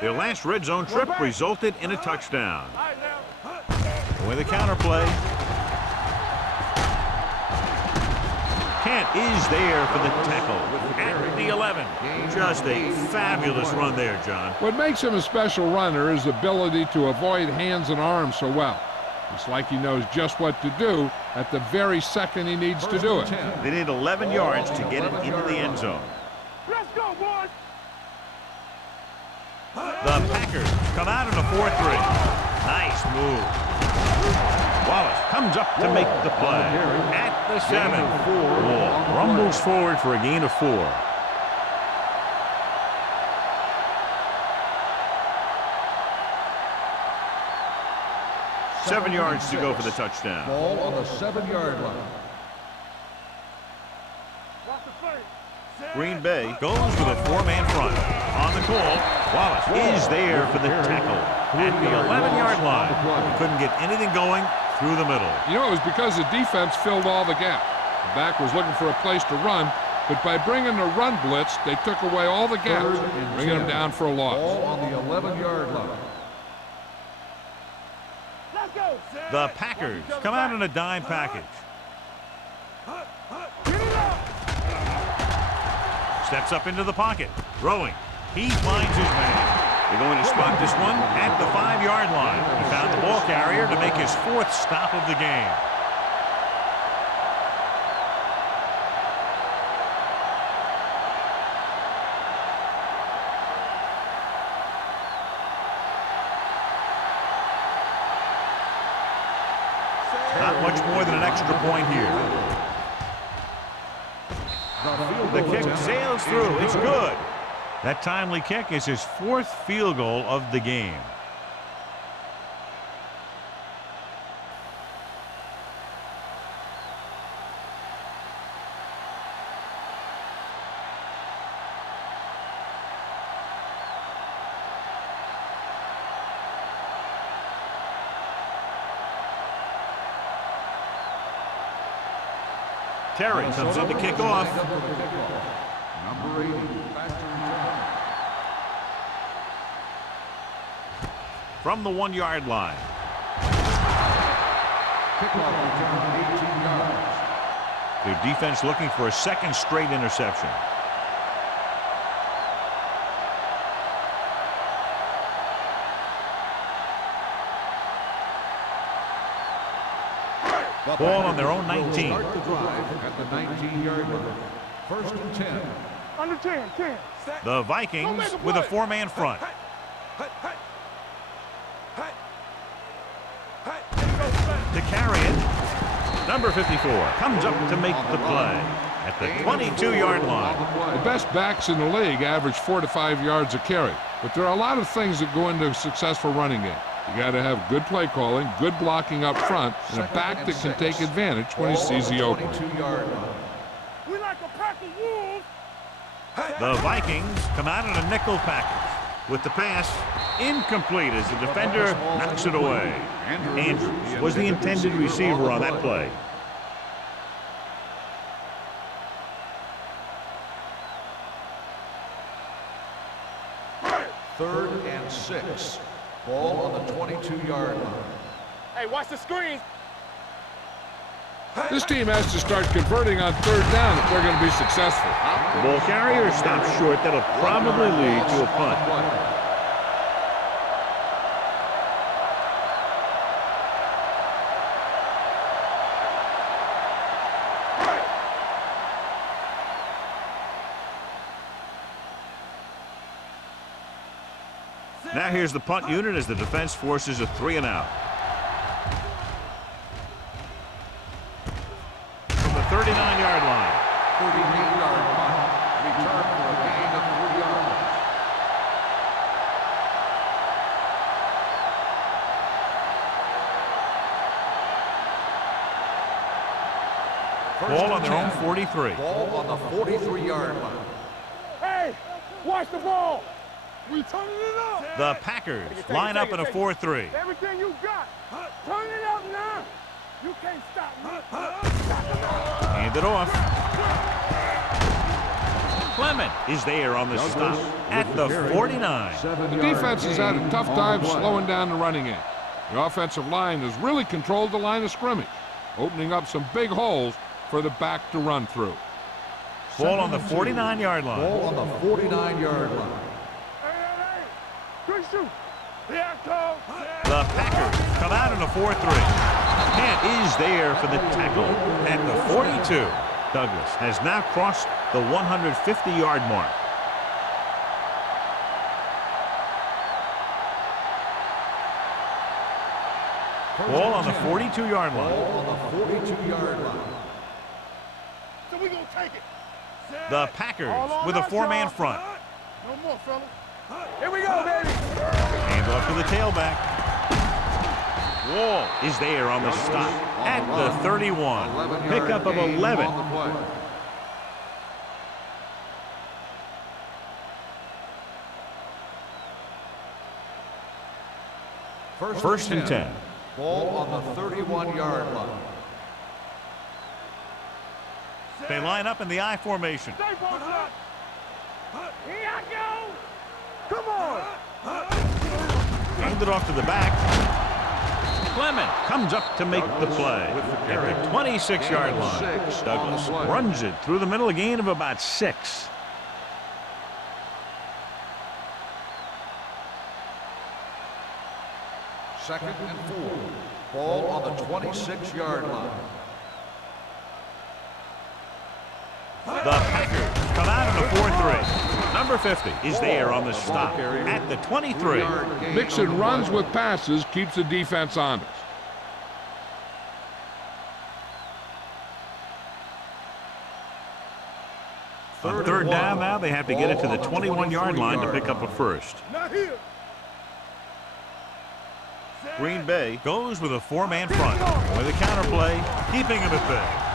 Their last red zone trip resulted in a touchdown. All right, now. With a counterplay. Kent is there for the tackle at the 11. Just a fabulous run there, John. What makes him a special runner is his ability to avoid hands and arms so well. It's like he knows just what to do at the very second he needs to do it. They need 11 yards to get it into the end zone. Let's go, boys. The Packers come out in a 4-3. Nice move. Wallace comes up to make the play at the 7. Wall rumbles forward for a gain of 4. 7 yards to go for the touchdown. Ball on the 7-yard line. Green Bay goes with a 4-man front. On the call, Wallace is there for the tackle at the 11-yard line. He couldn't get anything going through the middle. You know, it was because the defense filled all the gap. The back was looking for a place to run, but by bringing the run blitz, they took away all the gaps, bringing them down for a loss. Ball on the 11-yard line. The Packers come out in a dime package. Steps up into the pocket, throwing. He finds his man. They're going to spot this one at the 5-yard line. He found the ball carrier to make his 4th stop of the game. Not much more than an extra point here. The kick sails through. It's good. That timely kick is his 4th field goal of the game. Terry comes in to kick off. Number 80, From the 1-yard line. kickoff return 18 yards. Their defense looking for a 2nd straight interception. Ball on their own 19. Start the drive at the 19-yard line. 1st and 10. Under 10. The Vikings with a 4-man front. To carry it, number 54 comes up to make the play at the 22-yard line. The best backs in the league average 4 to 5 yards a carry, but there are a lot of things that go into a successful running game. You got to have good play calling, good blocking up front, and a back that can take advantage when he sees the opening. 22-yard line. We like a pack of wolves. The Vikings come out in a nickel package with the pass incomplete as the defender knocks it away. Andrews was the intended receiver on that play. Third and 6. Ball on the 22-yard line. Hey, watch the screens. This team has to start converting on 3rd down if they're going to be successful. The ball carrier stops short. That'll probably lead to a punt. Now here's the punt unit as the defense forces a 3-and-out. From the 39-yard line. 38-yard punt. Return for a gain of 3 yards. Ball on their own 43. Ball on the 43-yard line. Hey, watch the ball. We turning it up. The Packers line up in a 4-3. Everything you got. Turn it up now. You can't stop me. Hand it off. Clement is there on the stop at the 49. The defense has had a tough time slowing down the running game. The offensive line has really controlled the line of scrimmage, opening up some big holes for the back to run through. Ball on the 49-yard line. Ball on the 49-yard line. The Packers come out in a 4-3. Kent is there for the tackle at the 42. Douglas has now crossed the 150-yard mark. Ball on the 42-yard line. Ball on the 42-yard line. So we gonna take it. The Packers with a 4-man front. No more, fellas. Here we go, baby. Hand off to the tailback. Wall is there on the stop at the 31. Pickup of 11. First and 10. Ball on the 31-yard line. They line up in the I formation. Here I go. Come on. Hand it off to the back. Clement comes up to make the play at the 26-yard line. Douglas runs it through the middle, a gain of about 6. Second and 4. Ball on the 26-yard line. The Packers come out in a 4-3. Number 50 is there on the stop at the 23. Mixing runs with passes keeps the defense honest. On third down now, they have to get it to the 21-yard line to pick up a first. Not here. Green Bay goes with a 4-man front with a counter play, keeping him at bay.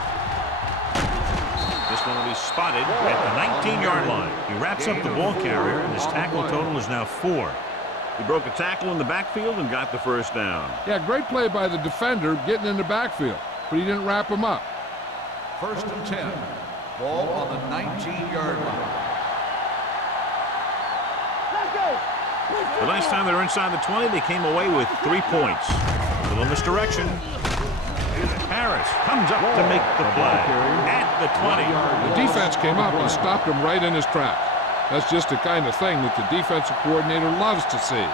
This one will be spotted at the 19-yard line. He wraps up the ball carrier, and his tackle total is now 4. He broke a tackle in the backfield and got the first down. Yeah, great play by the defender getting in the backfield, but he didn't wrap him up. First and 10. Ball on the 19-yard line. Let's go. The last time they were inside the 20, they came away with 3 points. A little misdirection. Harris comes up to make the play at the 20. The defense came up and stopped him right in his tracks. That's just the kind of thing that the defensive coordinator loves to see.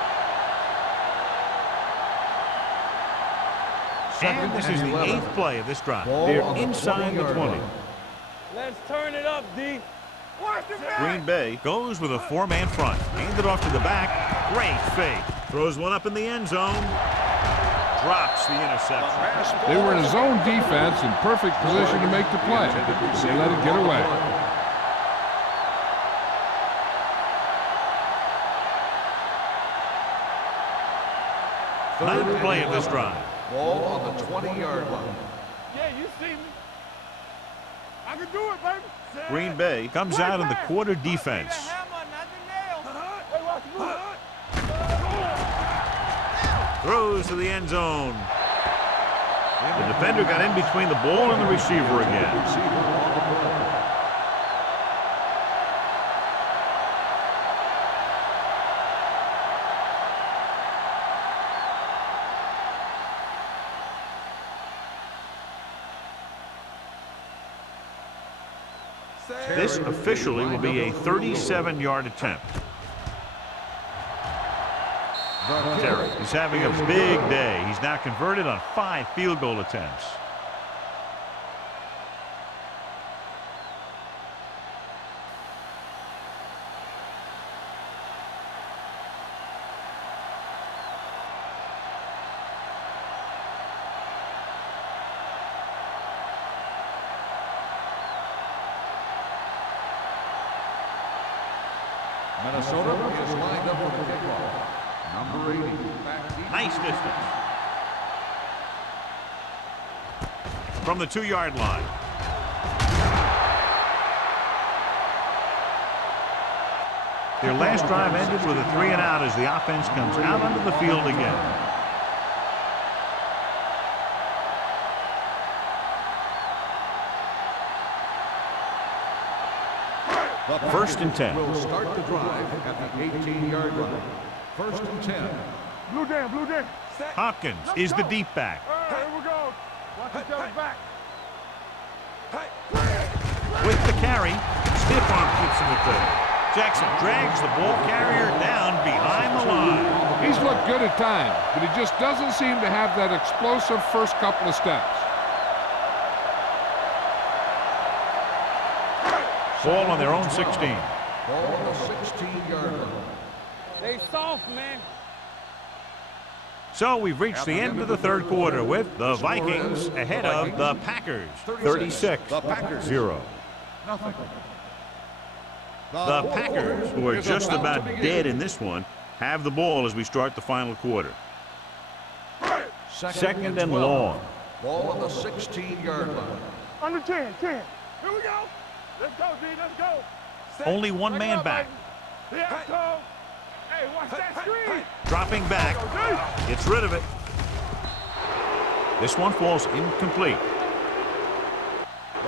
And this is the 8th play of this drive. They're inside the 20. Let's turn it up, D. Watch the back. Green Bay goes with a 4-man front. Hand it off to the back. Great fake. Throws one up in the end zone. Drops the interception. They were in a zone defense in perfect position to make the play. They let it get away. Ninth play of this drive. Ball on the 20-yard line. Yeah, you see me. I can do it, baby. Green Bay comes out in the quarter defense. Hammer, not the nail. Hey, watch the move. Throws to the end zone. The defender got in between the ball and the receiver again. This officially will be a 37-yard attempt. Terry is having a big day. He's now converted on 5 field goal attempts. Minnesota is lined up for the kickoff. Number 80, back deep. Nice distance. From the 2-yard line. Their last drive ended with a 3-and-out as the offense comes out onto the field again. First and 10. Will start the drive at the 18-yard line. First and 10. Blue down, blue down. Hopkins is the deep back. Here we go. Watch each other's back. With the carry, stiff arm keeps him at third. Jackson drags the ball carrier down behind the line. He's looked good at times, but he just doesn't seem to have that explosive first couple of steps. Ball on their own 16. Ball on the 16-yard line. They soft, man. So we've reached the end of the third quarter with the Vikings ahead of the Packers, 36-0. Nothing. The Packers, who are just about dead in this one, have the ball as we start the final quarter. Second and long. Ball on the 16-yard line. Under 10. Here we go. Let's go, D. Let's go. Only one man back. Yeah, go. Hey, watch that screen. Dropping back. Gets rid of it. This one falls incomplete.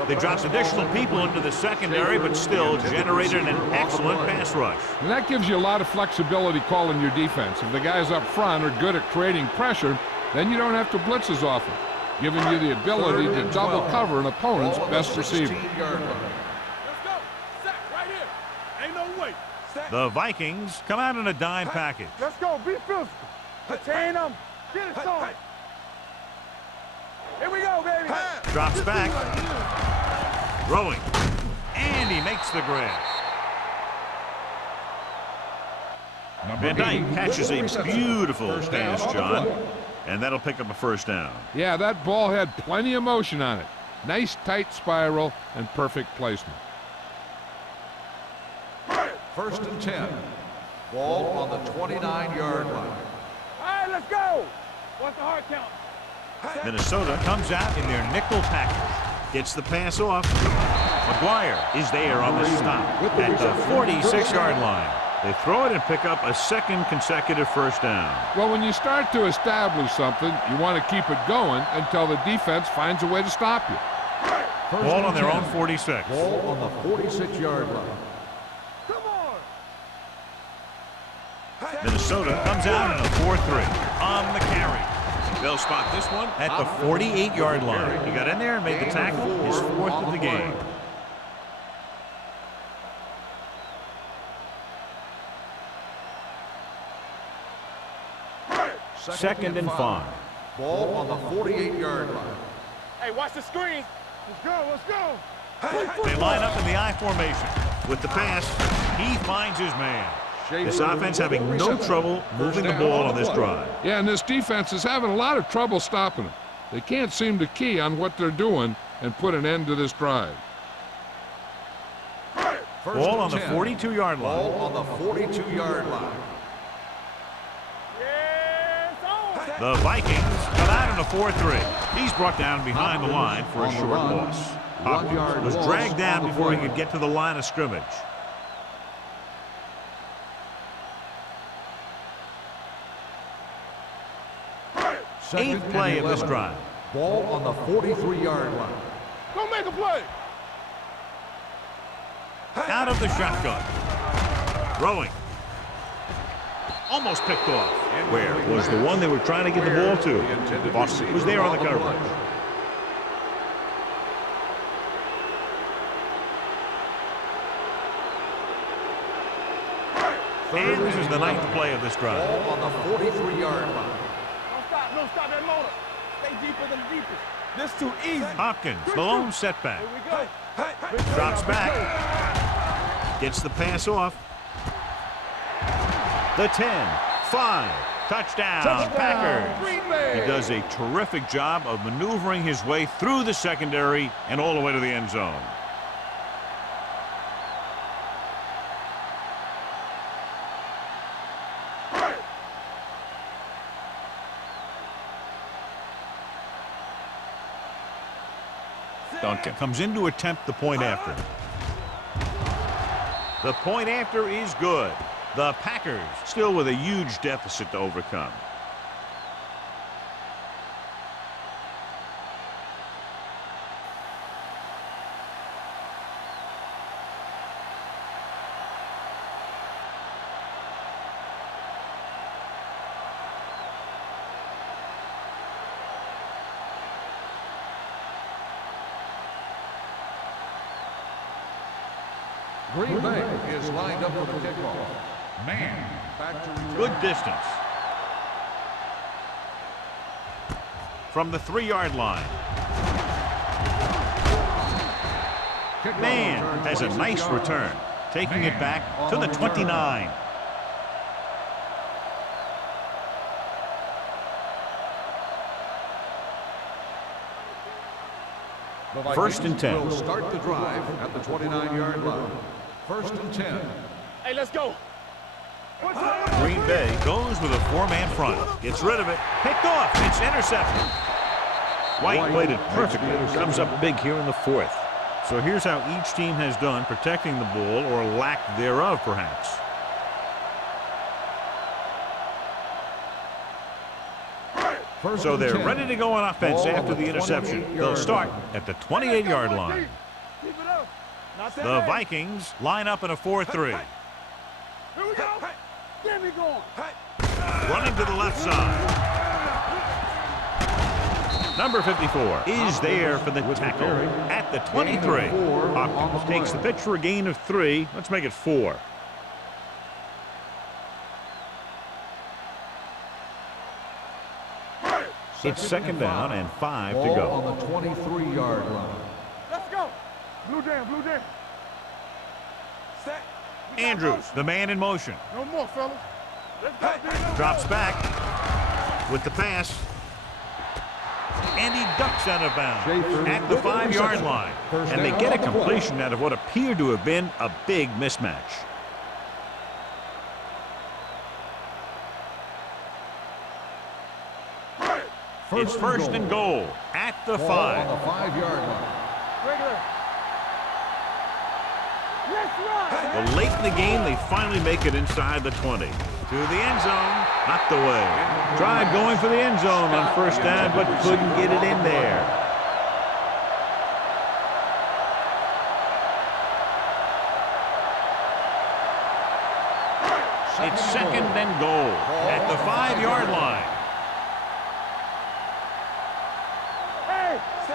They dropped additional people into the secondary, but still generated an excellent pass rush. And that gives you a lot of flexibility calling your defense. If the guys up front are good at creating pressure, then you don't have to blitz as often, giving you the ability to double cover an opponent's best receiver. Let's go. Set right here. Ain't no way. The Vikings come out in a dime package. Let's go. Be physical. Contain them. Get it started. Here we go, baby. Drops back. Throwing. And he makes the grab. Van Dyke catches a beautiful pass, John. And that'll pick up a first down. Yeah, that ball had plenty of motion on it. Nice tight spiral and perfect placement. First and 10. Ball on the 29-yard line. All right, let's go. What's the hard count? Minnesota comes out in their nickel package. Gets the pass off. McGuire is there on the stop at the 46-yard line. They throw it and pick up a second consecutive first down. Well, when you start to establish something, you want to keep it going until the defense finds a way to stop you. Ball on their own 46. Ball on the 46-yard line. Come on. Minnesota comes out in a 4-3 on the carry. They'll spot this one at the 48-yard line. He got in there and made the tackle, his fourth of the game. Second and 5. Ball on the 48-yard line. Hey, watch the screen. Let's go. They line up in the I formation. With the pass, he finds his man. This offense having no trouble moving the ball on this drive. Yeah, and this defense is having a lot of trouble stopping them. They can't seem to key on what they're doing and put an end to this drive. Ball on the 42-yard line. Ball on the 42-yard line. The Vikings come out in a 4-3. He's brought down behind the line for a short loss. Hopkins was dragged down before he could get to the line of scrimmage. Eighth play of this drive. Ball on the 43-yard line. Go make a play. Out of the shotgun. Throwing. Almost picked off. Where was the one they were trying to get the ball to? Boston was there on the coverage. And this is the ninth play of this drive. Ball on the 43-yard line. Don't stop that motor. Stay deeper than deepest. This too easy. Hopkins, the lone setback. Here we go. Drops back. Gets the pass off. The 10, 5, touchdown, Packers. He does a terrific job of maneuvering his way through the secondary and all the way to the end zone. Duncan comes in to attempt the point after. The point after is good. The Packers still with a huge deficit to overcome. Green Bay is lined up for the kickoff. Man, back to return. Good distance. From the 3-yard line. Man has a nice return, taking it back to the 29. First and 10. Will start the drive at the 29-yard line. First and 10. Hey, let's go. Green Green Bay goes with a 4-man front. Gets rid of it. Picked off. It's intercepted. White played it perfectly. Comes up big here in the 4th. So here's how each team has done protecting the ball, or lack thereof, perhaps. So they're ready to go on offense after the interception. They'll start at the 28-yard line. The Vikings line up in a 4-3. Here we go. Get me going. Running to the left side. Number 54 is there for the tackle at the 23. Hopkins takes the pitch for a gain of 3. Let's make it 4. It's 2nd down and 5 to go. On the 23-yard line. Let's go. Blue down, blue down. Set. Andrews, the man in motion. No more, fellas. Let's go, Dino. Drops back with the pass. And he ducks out of bounds at the 5-yard line. And they get a completion out of what appeared to have been a big mismatch. It's 1st and goal at the 5. On the 5-yard line. Regular. Let's run. Well, late in the game, they finally make it inside the 20. To the end zone, not the way. Tried going for the end zone on 1st down, but couldn't get it in there. It's 2nd and goal at the 5-yard line.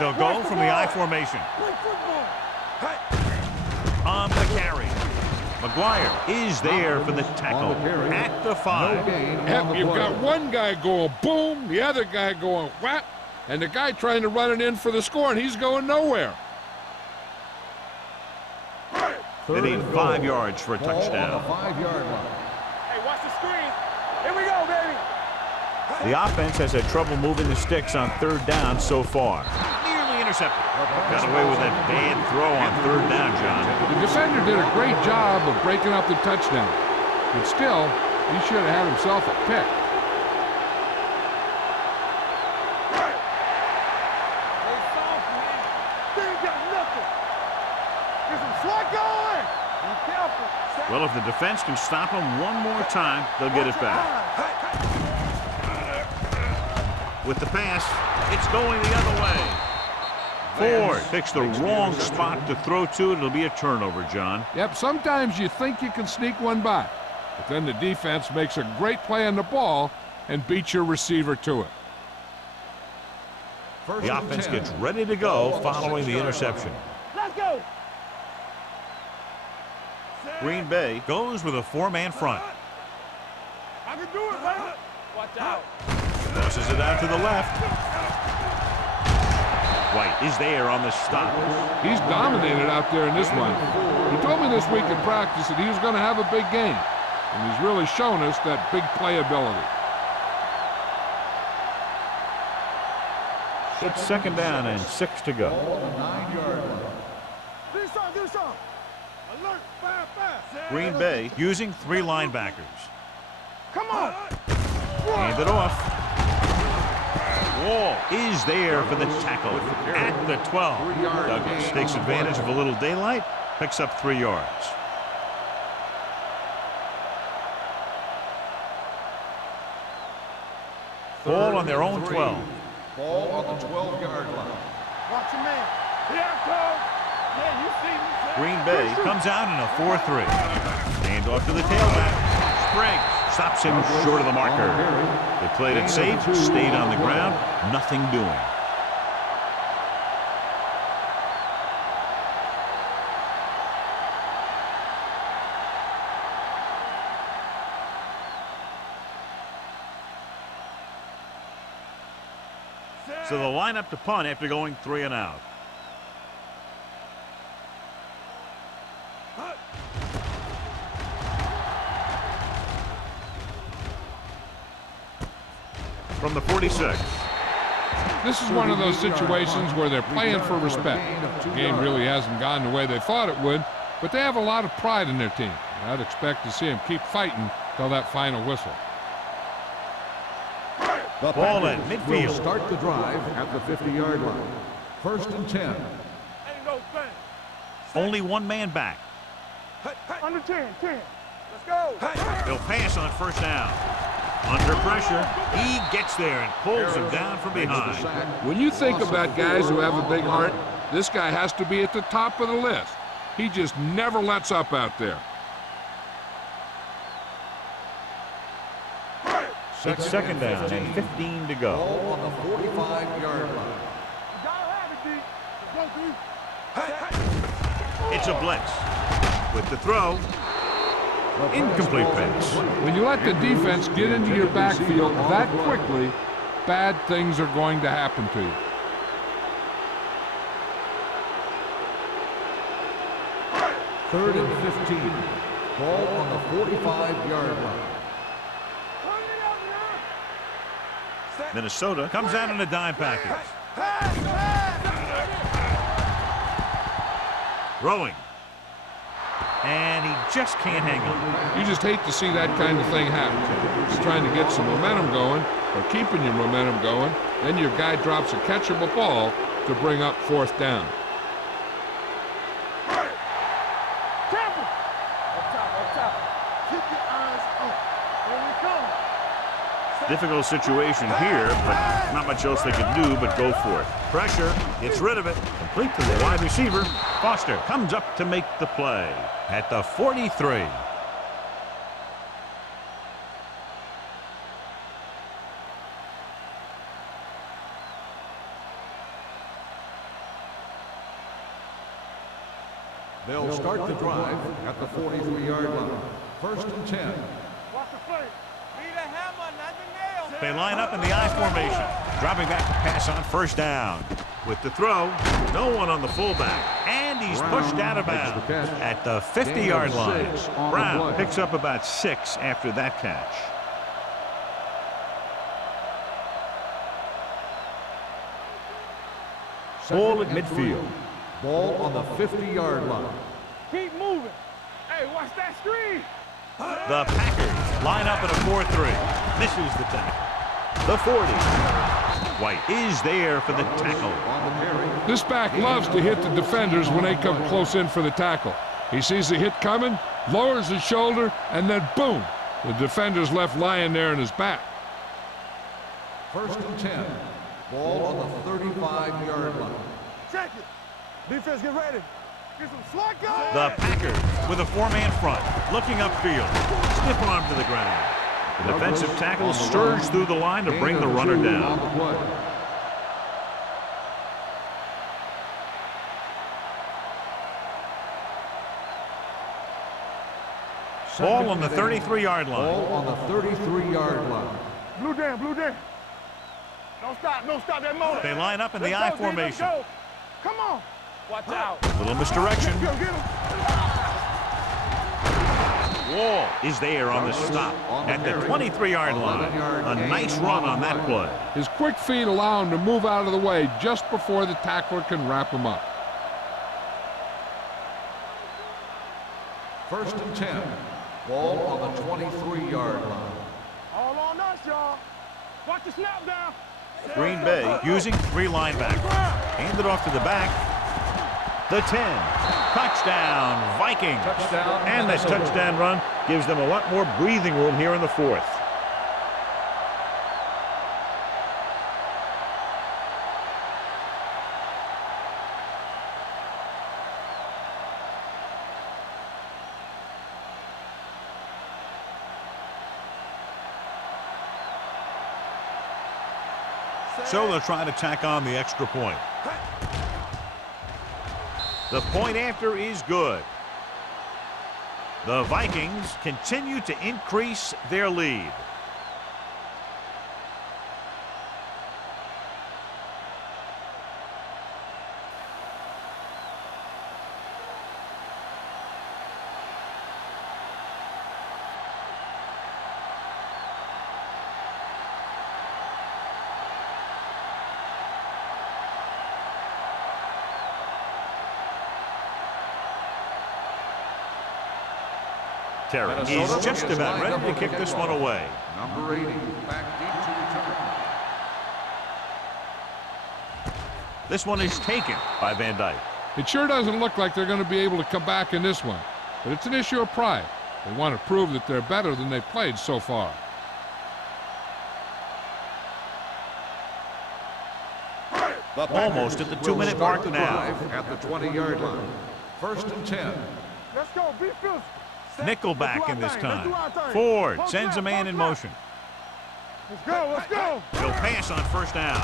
They'll go from the I formation. On the carry. McGuire is there for the tackle at the 5. Yep, you've got one guy going boom, the other guy going whap, and the guy trying to run it in for the score, and he's going nowhere. They need 5 yards for a touchdown. 5-yard line. Hey, watch the screen. Here we go, baby. The offense has had trouble moving the sticks on 3rd down so far. Nearly intercepted. Got away with that bad throw on 3rd down, John. The defender did a great job of breaking up the touchdown, but still, he should have had himself a pick. Hey, soft, man. They ain't got nothing. Get some slot going. Be careful. Well, if the defense can stop them one more time, they'll get it back. With the pass, it's going the other way. Ford picks the wrong spot to throw to. It'll be a turnover, John. Yep, sometimes you think you can sneak one by, but then the defense makes a great play on the ball and beats your receiver to it. The offense gets ready to go following the interception. Let's go. Green Bay goes with a 4-man front. I can do it, man. Watch out. Tosses it out to the left. White is there on the stop. He's dominated out there in this one. He told me this week in practice that he was going to have a big game, and he's really shown us that big playability. It's 2nd down and 6 to go. 9-yard line. Do something. Alert, fast. Green Bay using 3 linebackers. Come on. Hand it off. Wall is there for the tackle at the 12. Douglas takes advantage of a little daylight, picks up 3 yards. Ball on their own 12. Ball on the 12-yard line. Watch your man. Here I come. Yeah, you see me. Green Bay comes out in a 4-3. Hand off to the tailback. Spriggs stops him short of the marker. They played it safe, stayed on the ground, nothing doing. So they'll line up to punt after going 3 and out. From the 46. This is one of those situations where they're playing for respect. The game really hasn't gone the way they thought it would, but they have a lot of pride in their team. I'd expect to see them keep fighting till that final whistle. The Ball at Packers midfield. will start the drive at the 50-yard line. 1st and 10. Ain't no thing. Only one man back. Under 10, 10. Let's go. They'll pass on first down. Under pressure, he gets there and pulls him down from behind. When you think about guys who have a big heart, this guy has to be at the top of the list. He just never lets up out there. It's second down and 15 to go. Ball on the 45-yard line. You gotta have it, D. Go, D. It's a blitz. With the throw, incomplete pass. When you let the defense get into your backfield that quickly, bad things are going to happen to you. Third and 15. Ball on the 45-yard line. Turn it up now. Minnesota comes out in a dime package. Throwing. And he just can't hang on. You just hate to see that kind of thing happen. Just trying to get some momentum going or keeping your momentum going, then your guy drops a catchable ball to bring up 4th down. Temple. Up top. Keep your eyes on. Here we come. Difficult situation here, but not much else they can do but go for it. Pressure, gets rid of it, complete to the wide receiver. Foster comes up to make the play at the 43. They'll start the drive at the 43-yard line. 1st and 10. Watch the play. Be the hammer, not the nail. They line up in the I formation, dropping back to pass on first down. With the throw, no one on the fullback, and he's pushed out of bounds at the 50-yard line. Brown picks up about 6 after that catch. Ball at midfield. Ball on the 50-yard line. Keep moving. Hey, watch that screen. The Packers line up at a 4-3. Misses the tackle. The 40. White is there for the tackle. On the carry. This back loves to hit the defenders when they come close in for the tackle. He sees the hit coming, lowers his shoulder, and then boom, the defender's left lying there in his back. 1st and 10. Ball on the 35-yard line. Check it. Defense, get ready. Get some slack on. The Packers with a 4-man front, looking upfield. Stiff arm to the ground. The defensive tackle surged through the line to bring the runner down. Ball on the 33-yard line. Ball on the 33-yard line. Blue down, blue down. Don't stop that motor. They line up in the Let's I go, D, formation. let's go. Come on. Watch out. Little misdirection. Get him, get him. Wall is there on the stop at the 23-yard line. A nice run on that play. His quick feet allow him to move out of the way just before the tackler can wrap him up. 1st and 10. Ball on the 23-yard line. All on us, y'all. Watch the snap down. Green Bay using 3 linebackers. Hand it off to the back. The 10. Touchdown, Vikings. Touchdown, And that Minnesota. touchdown run gives them a lot more breathing room here in the 4th. So they'll try to tack on the extra point. The point after is good. The Vikings continue to increase their lead. Terry Minnesota is just is about lined up ready to for kick the this kickoff. one away. Number 80, back deep to return. This one is taken by Van Dyke. It sure doesn't look like they're going to be able to come back in this one, but it's an issue of pride. They want to prove that they're better than they've played so far. Almost at the 2-minute mark now. At the 20-yard line. 1st and 10. Let's go. Be physical. Nickel back in this time. Ford sends a man in motion. Let's go. Let's go. He'll pass on 1st down.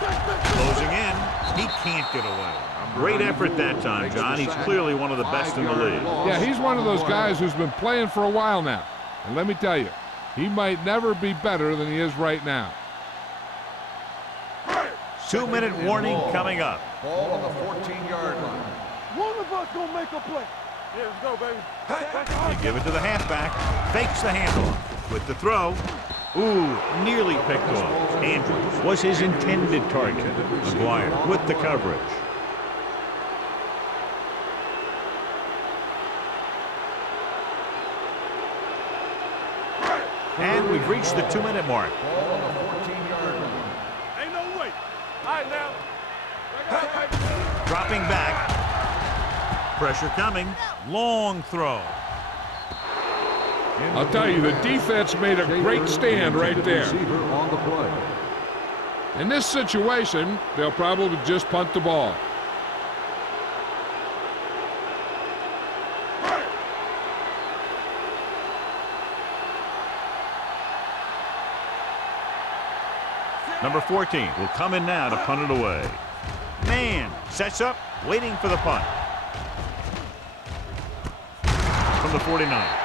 Closing in. He can't get away. Great effort that time, John. He's clearly one of the best in the league. Yeah, he's one of those guys who's been playing for a while now. And let me tell you, he might never be better than he is right now. 2-minute warning coming up. Ball on the 14-yard line. One of us gonna make a play. Yeah, let's go, baby. They give it to the halfback. Fakes the handoff. With the throw. Ooh, nearly picked off. Andrews was his intended target. McGuire with the coverage. And we've reached the 2-minute mark. Ball on the 14-yard line. Ain't no way. All right, now. Dropping back. Pressure coming. Long throw. I'll tell you, the defense made a great stand right there. Receiver on the play. In this situation, they'll probably just punt the ball. Number 14 will come in now to punt it away. Man sets up, waiting for the punt. From the 49.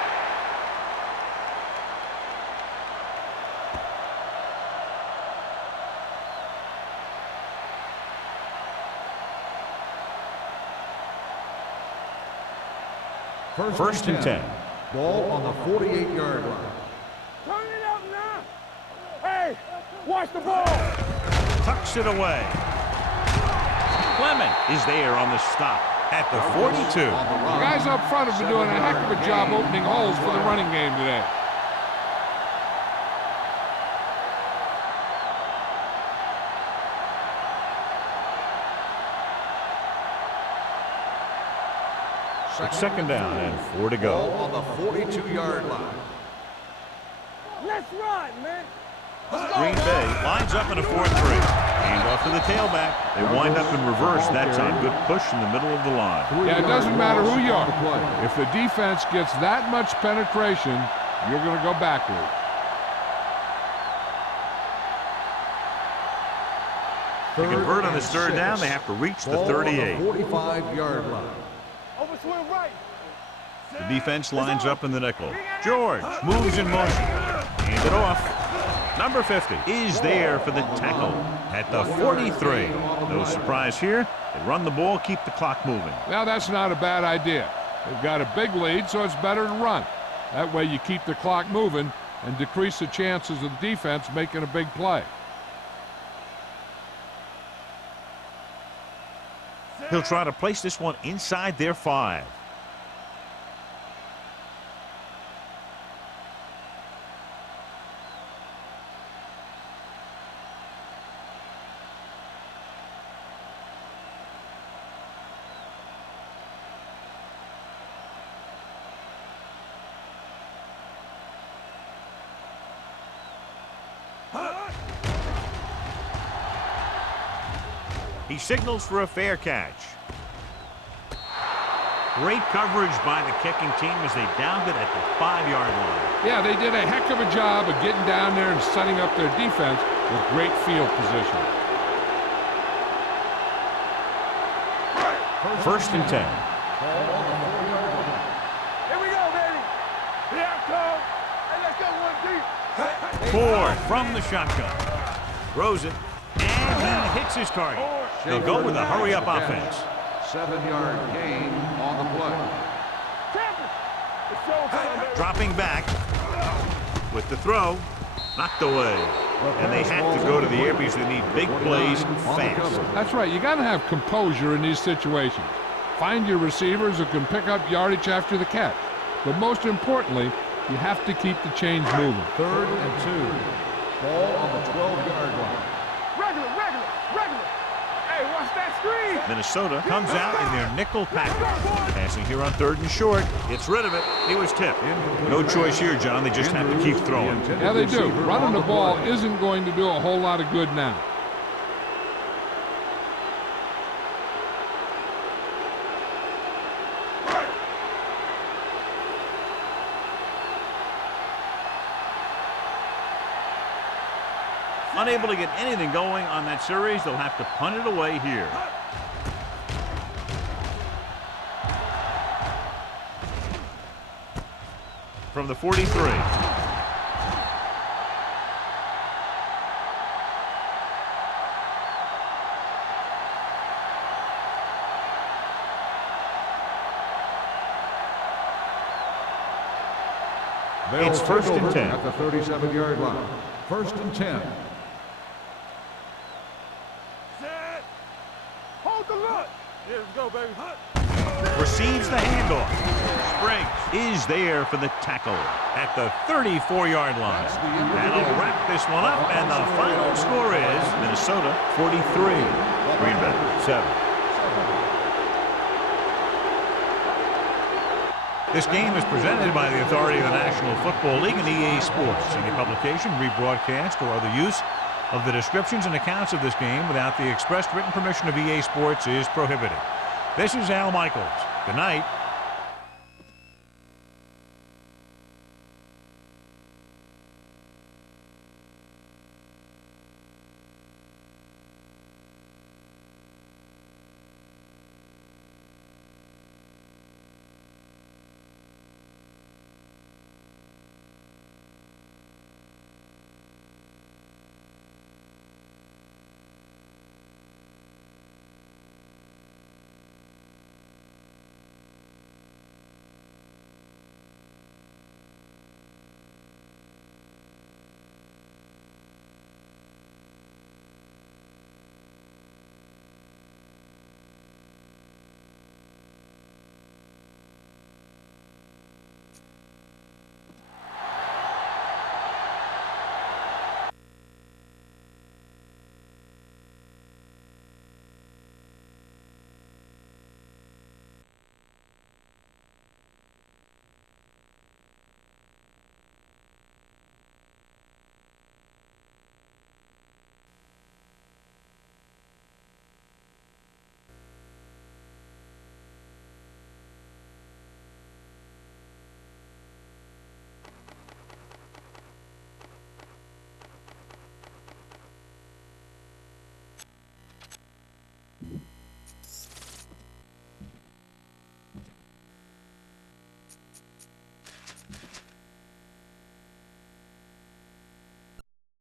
First and 10. Ball on the 48-yard line. Turn it up now. Hey, watch the ball. Tucks it away. Clement is there on the stop at the 42. The guys up front have been doing a heck of a job opening holes for the running game today. It's 2nd down and 4 to go. Ball on the 42-yard line. Let's run, man. Green Bay lines up in a 4-3. Hand off to the tailback. They wind up in reverse that time. Good push in the middle of the line. Yeah, it doesn't matter who you are. If the defense gets that much penetration, you're going to go backwards. To convert on this 3rd down, they have to reach the 38. 45-yard line. Over swing right. The defense lines up in the nickel. George moves in motion. Hand it off. Number 50 is there for the tackle at the 43. No surprise here. They run the ball, keep the clock moving. Now, that's not a bad idea. They've got a big lead, so it's better to run. That way you keep the clock moving and decrease the chances of the defense making a big play. He'll try to place this one inside their 5. He signals for a fair catch. Great coverage by the kicking team as they downed it at the 5-yard line. Yeah, they did a heck of a job of getting down there and setting up their defense with great field position. 1st and 10. Here we go, baby. Here I come. Hey, let's go one deep. Ford from the shotgun. Throws it, and he hits his target. They'll go with a hurry-up offense. 7-yard gain on the play. Dropping back with the throw. Knocked away. And they have to go to the air because they need big plays fast. That's right. You got to have composure in these situations. Find your receivers who can pick up yardage after the catch. But most importantly, you have to keep the chains moving. 3rd and 2. Ball on the 12-yard line. Regular. Hey, watch that screen. Minnesota comes out in their nickel package. Passing here on 3rd and short. Gets rid of it. He was tipped. No choice here, John. They just have to keep throwing. Yeah, they do. Running the ball isn't going to do a whole lot of good now. Unable to get anything going on that series, they'll have to punt it away here. From the 43. It's 1st and 10. At the 37-yard line. 1st and 10. Set. Hold the look. Yeah, let's go, baby. Receives the handoff. Springs is there for the tackle at the 34-yard line. That'll wrap this one up, and the final score is Minnesota 43, Green Bay 7. This game is presented by the authority of the National Football League and EA Sports. Any publication, rebroadcast, or other use of the descriptions and accounts of this game without the expressed written permission of EA Sports is prohibited. This is Al Michaels. Good night.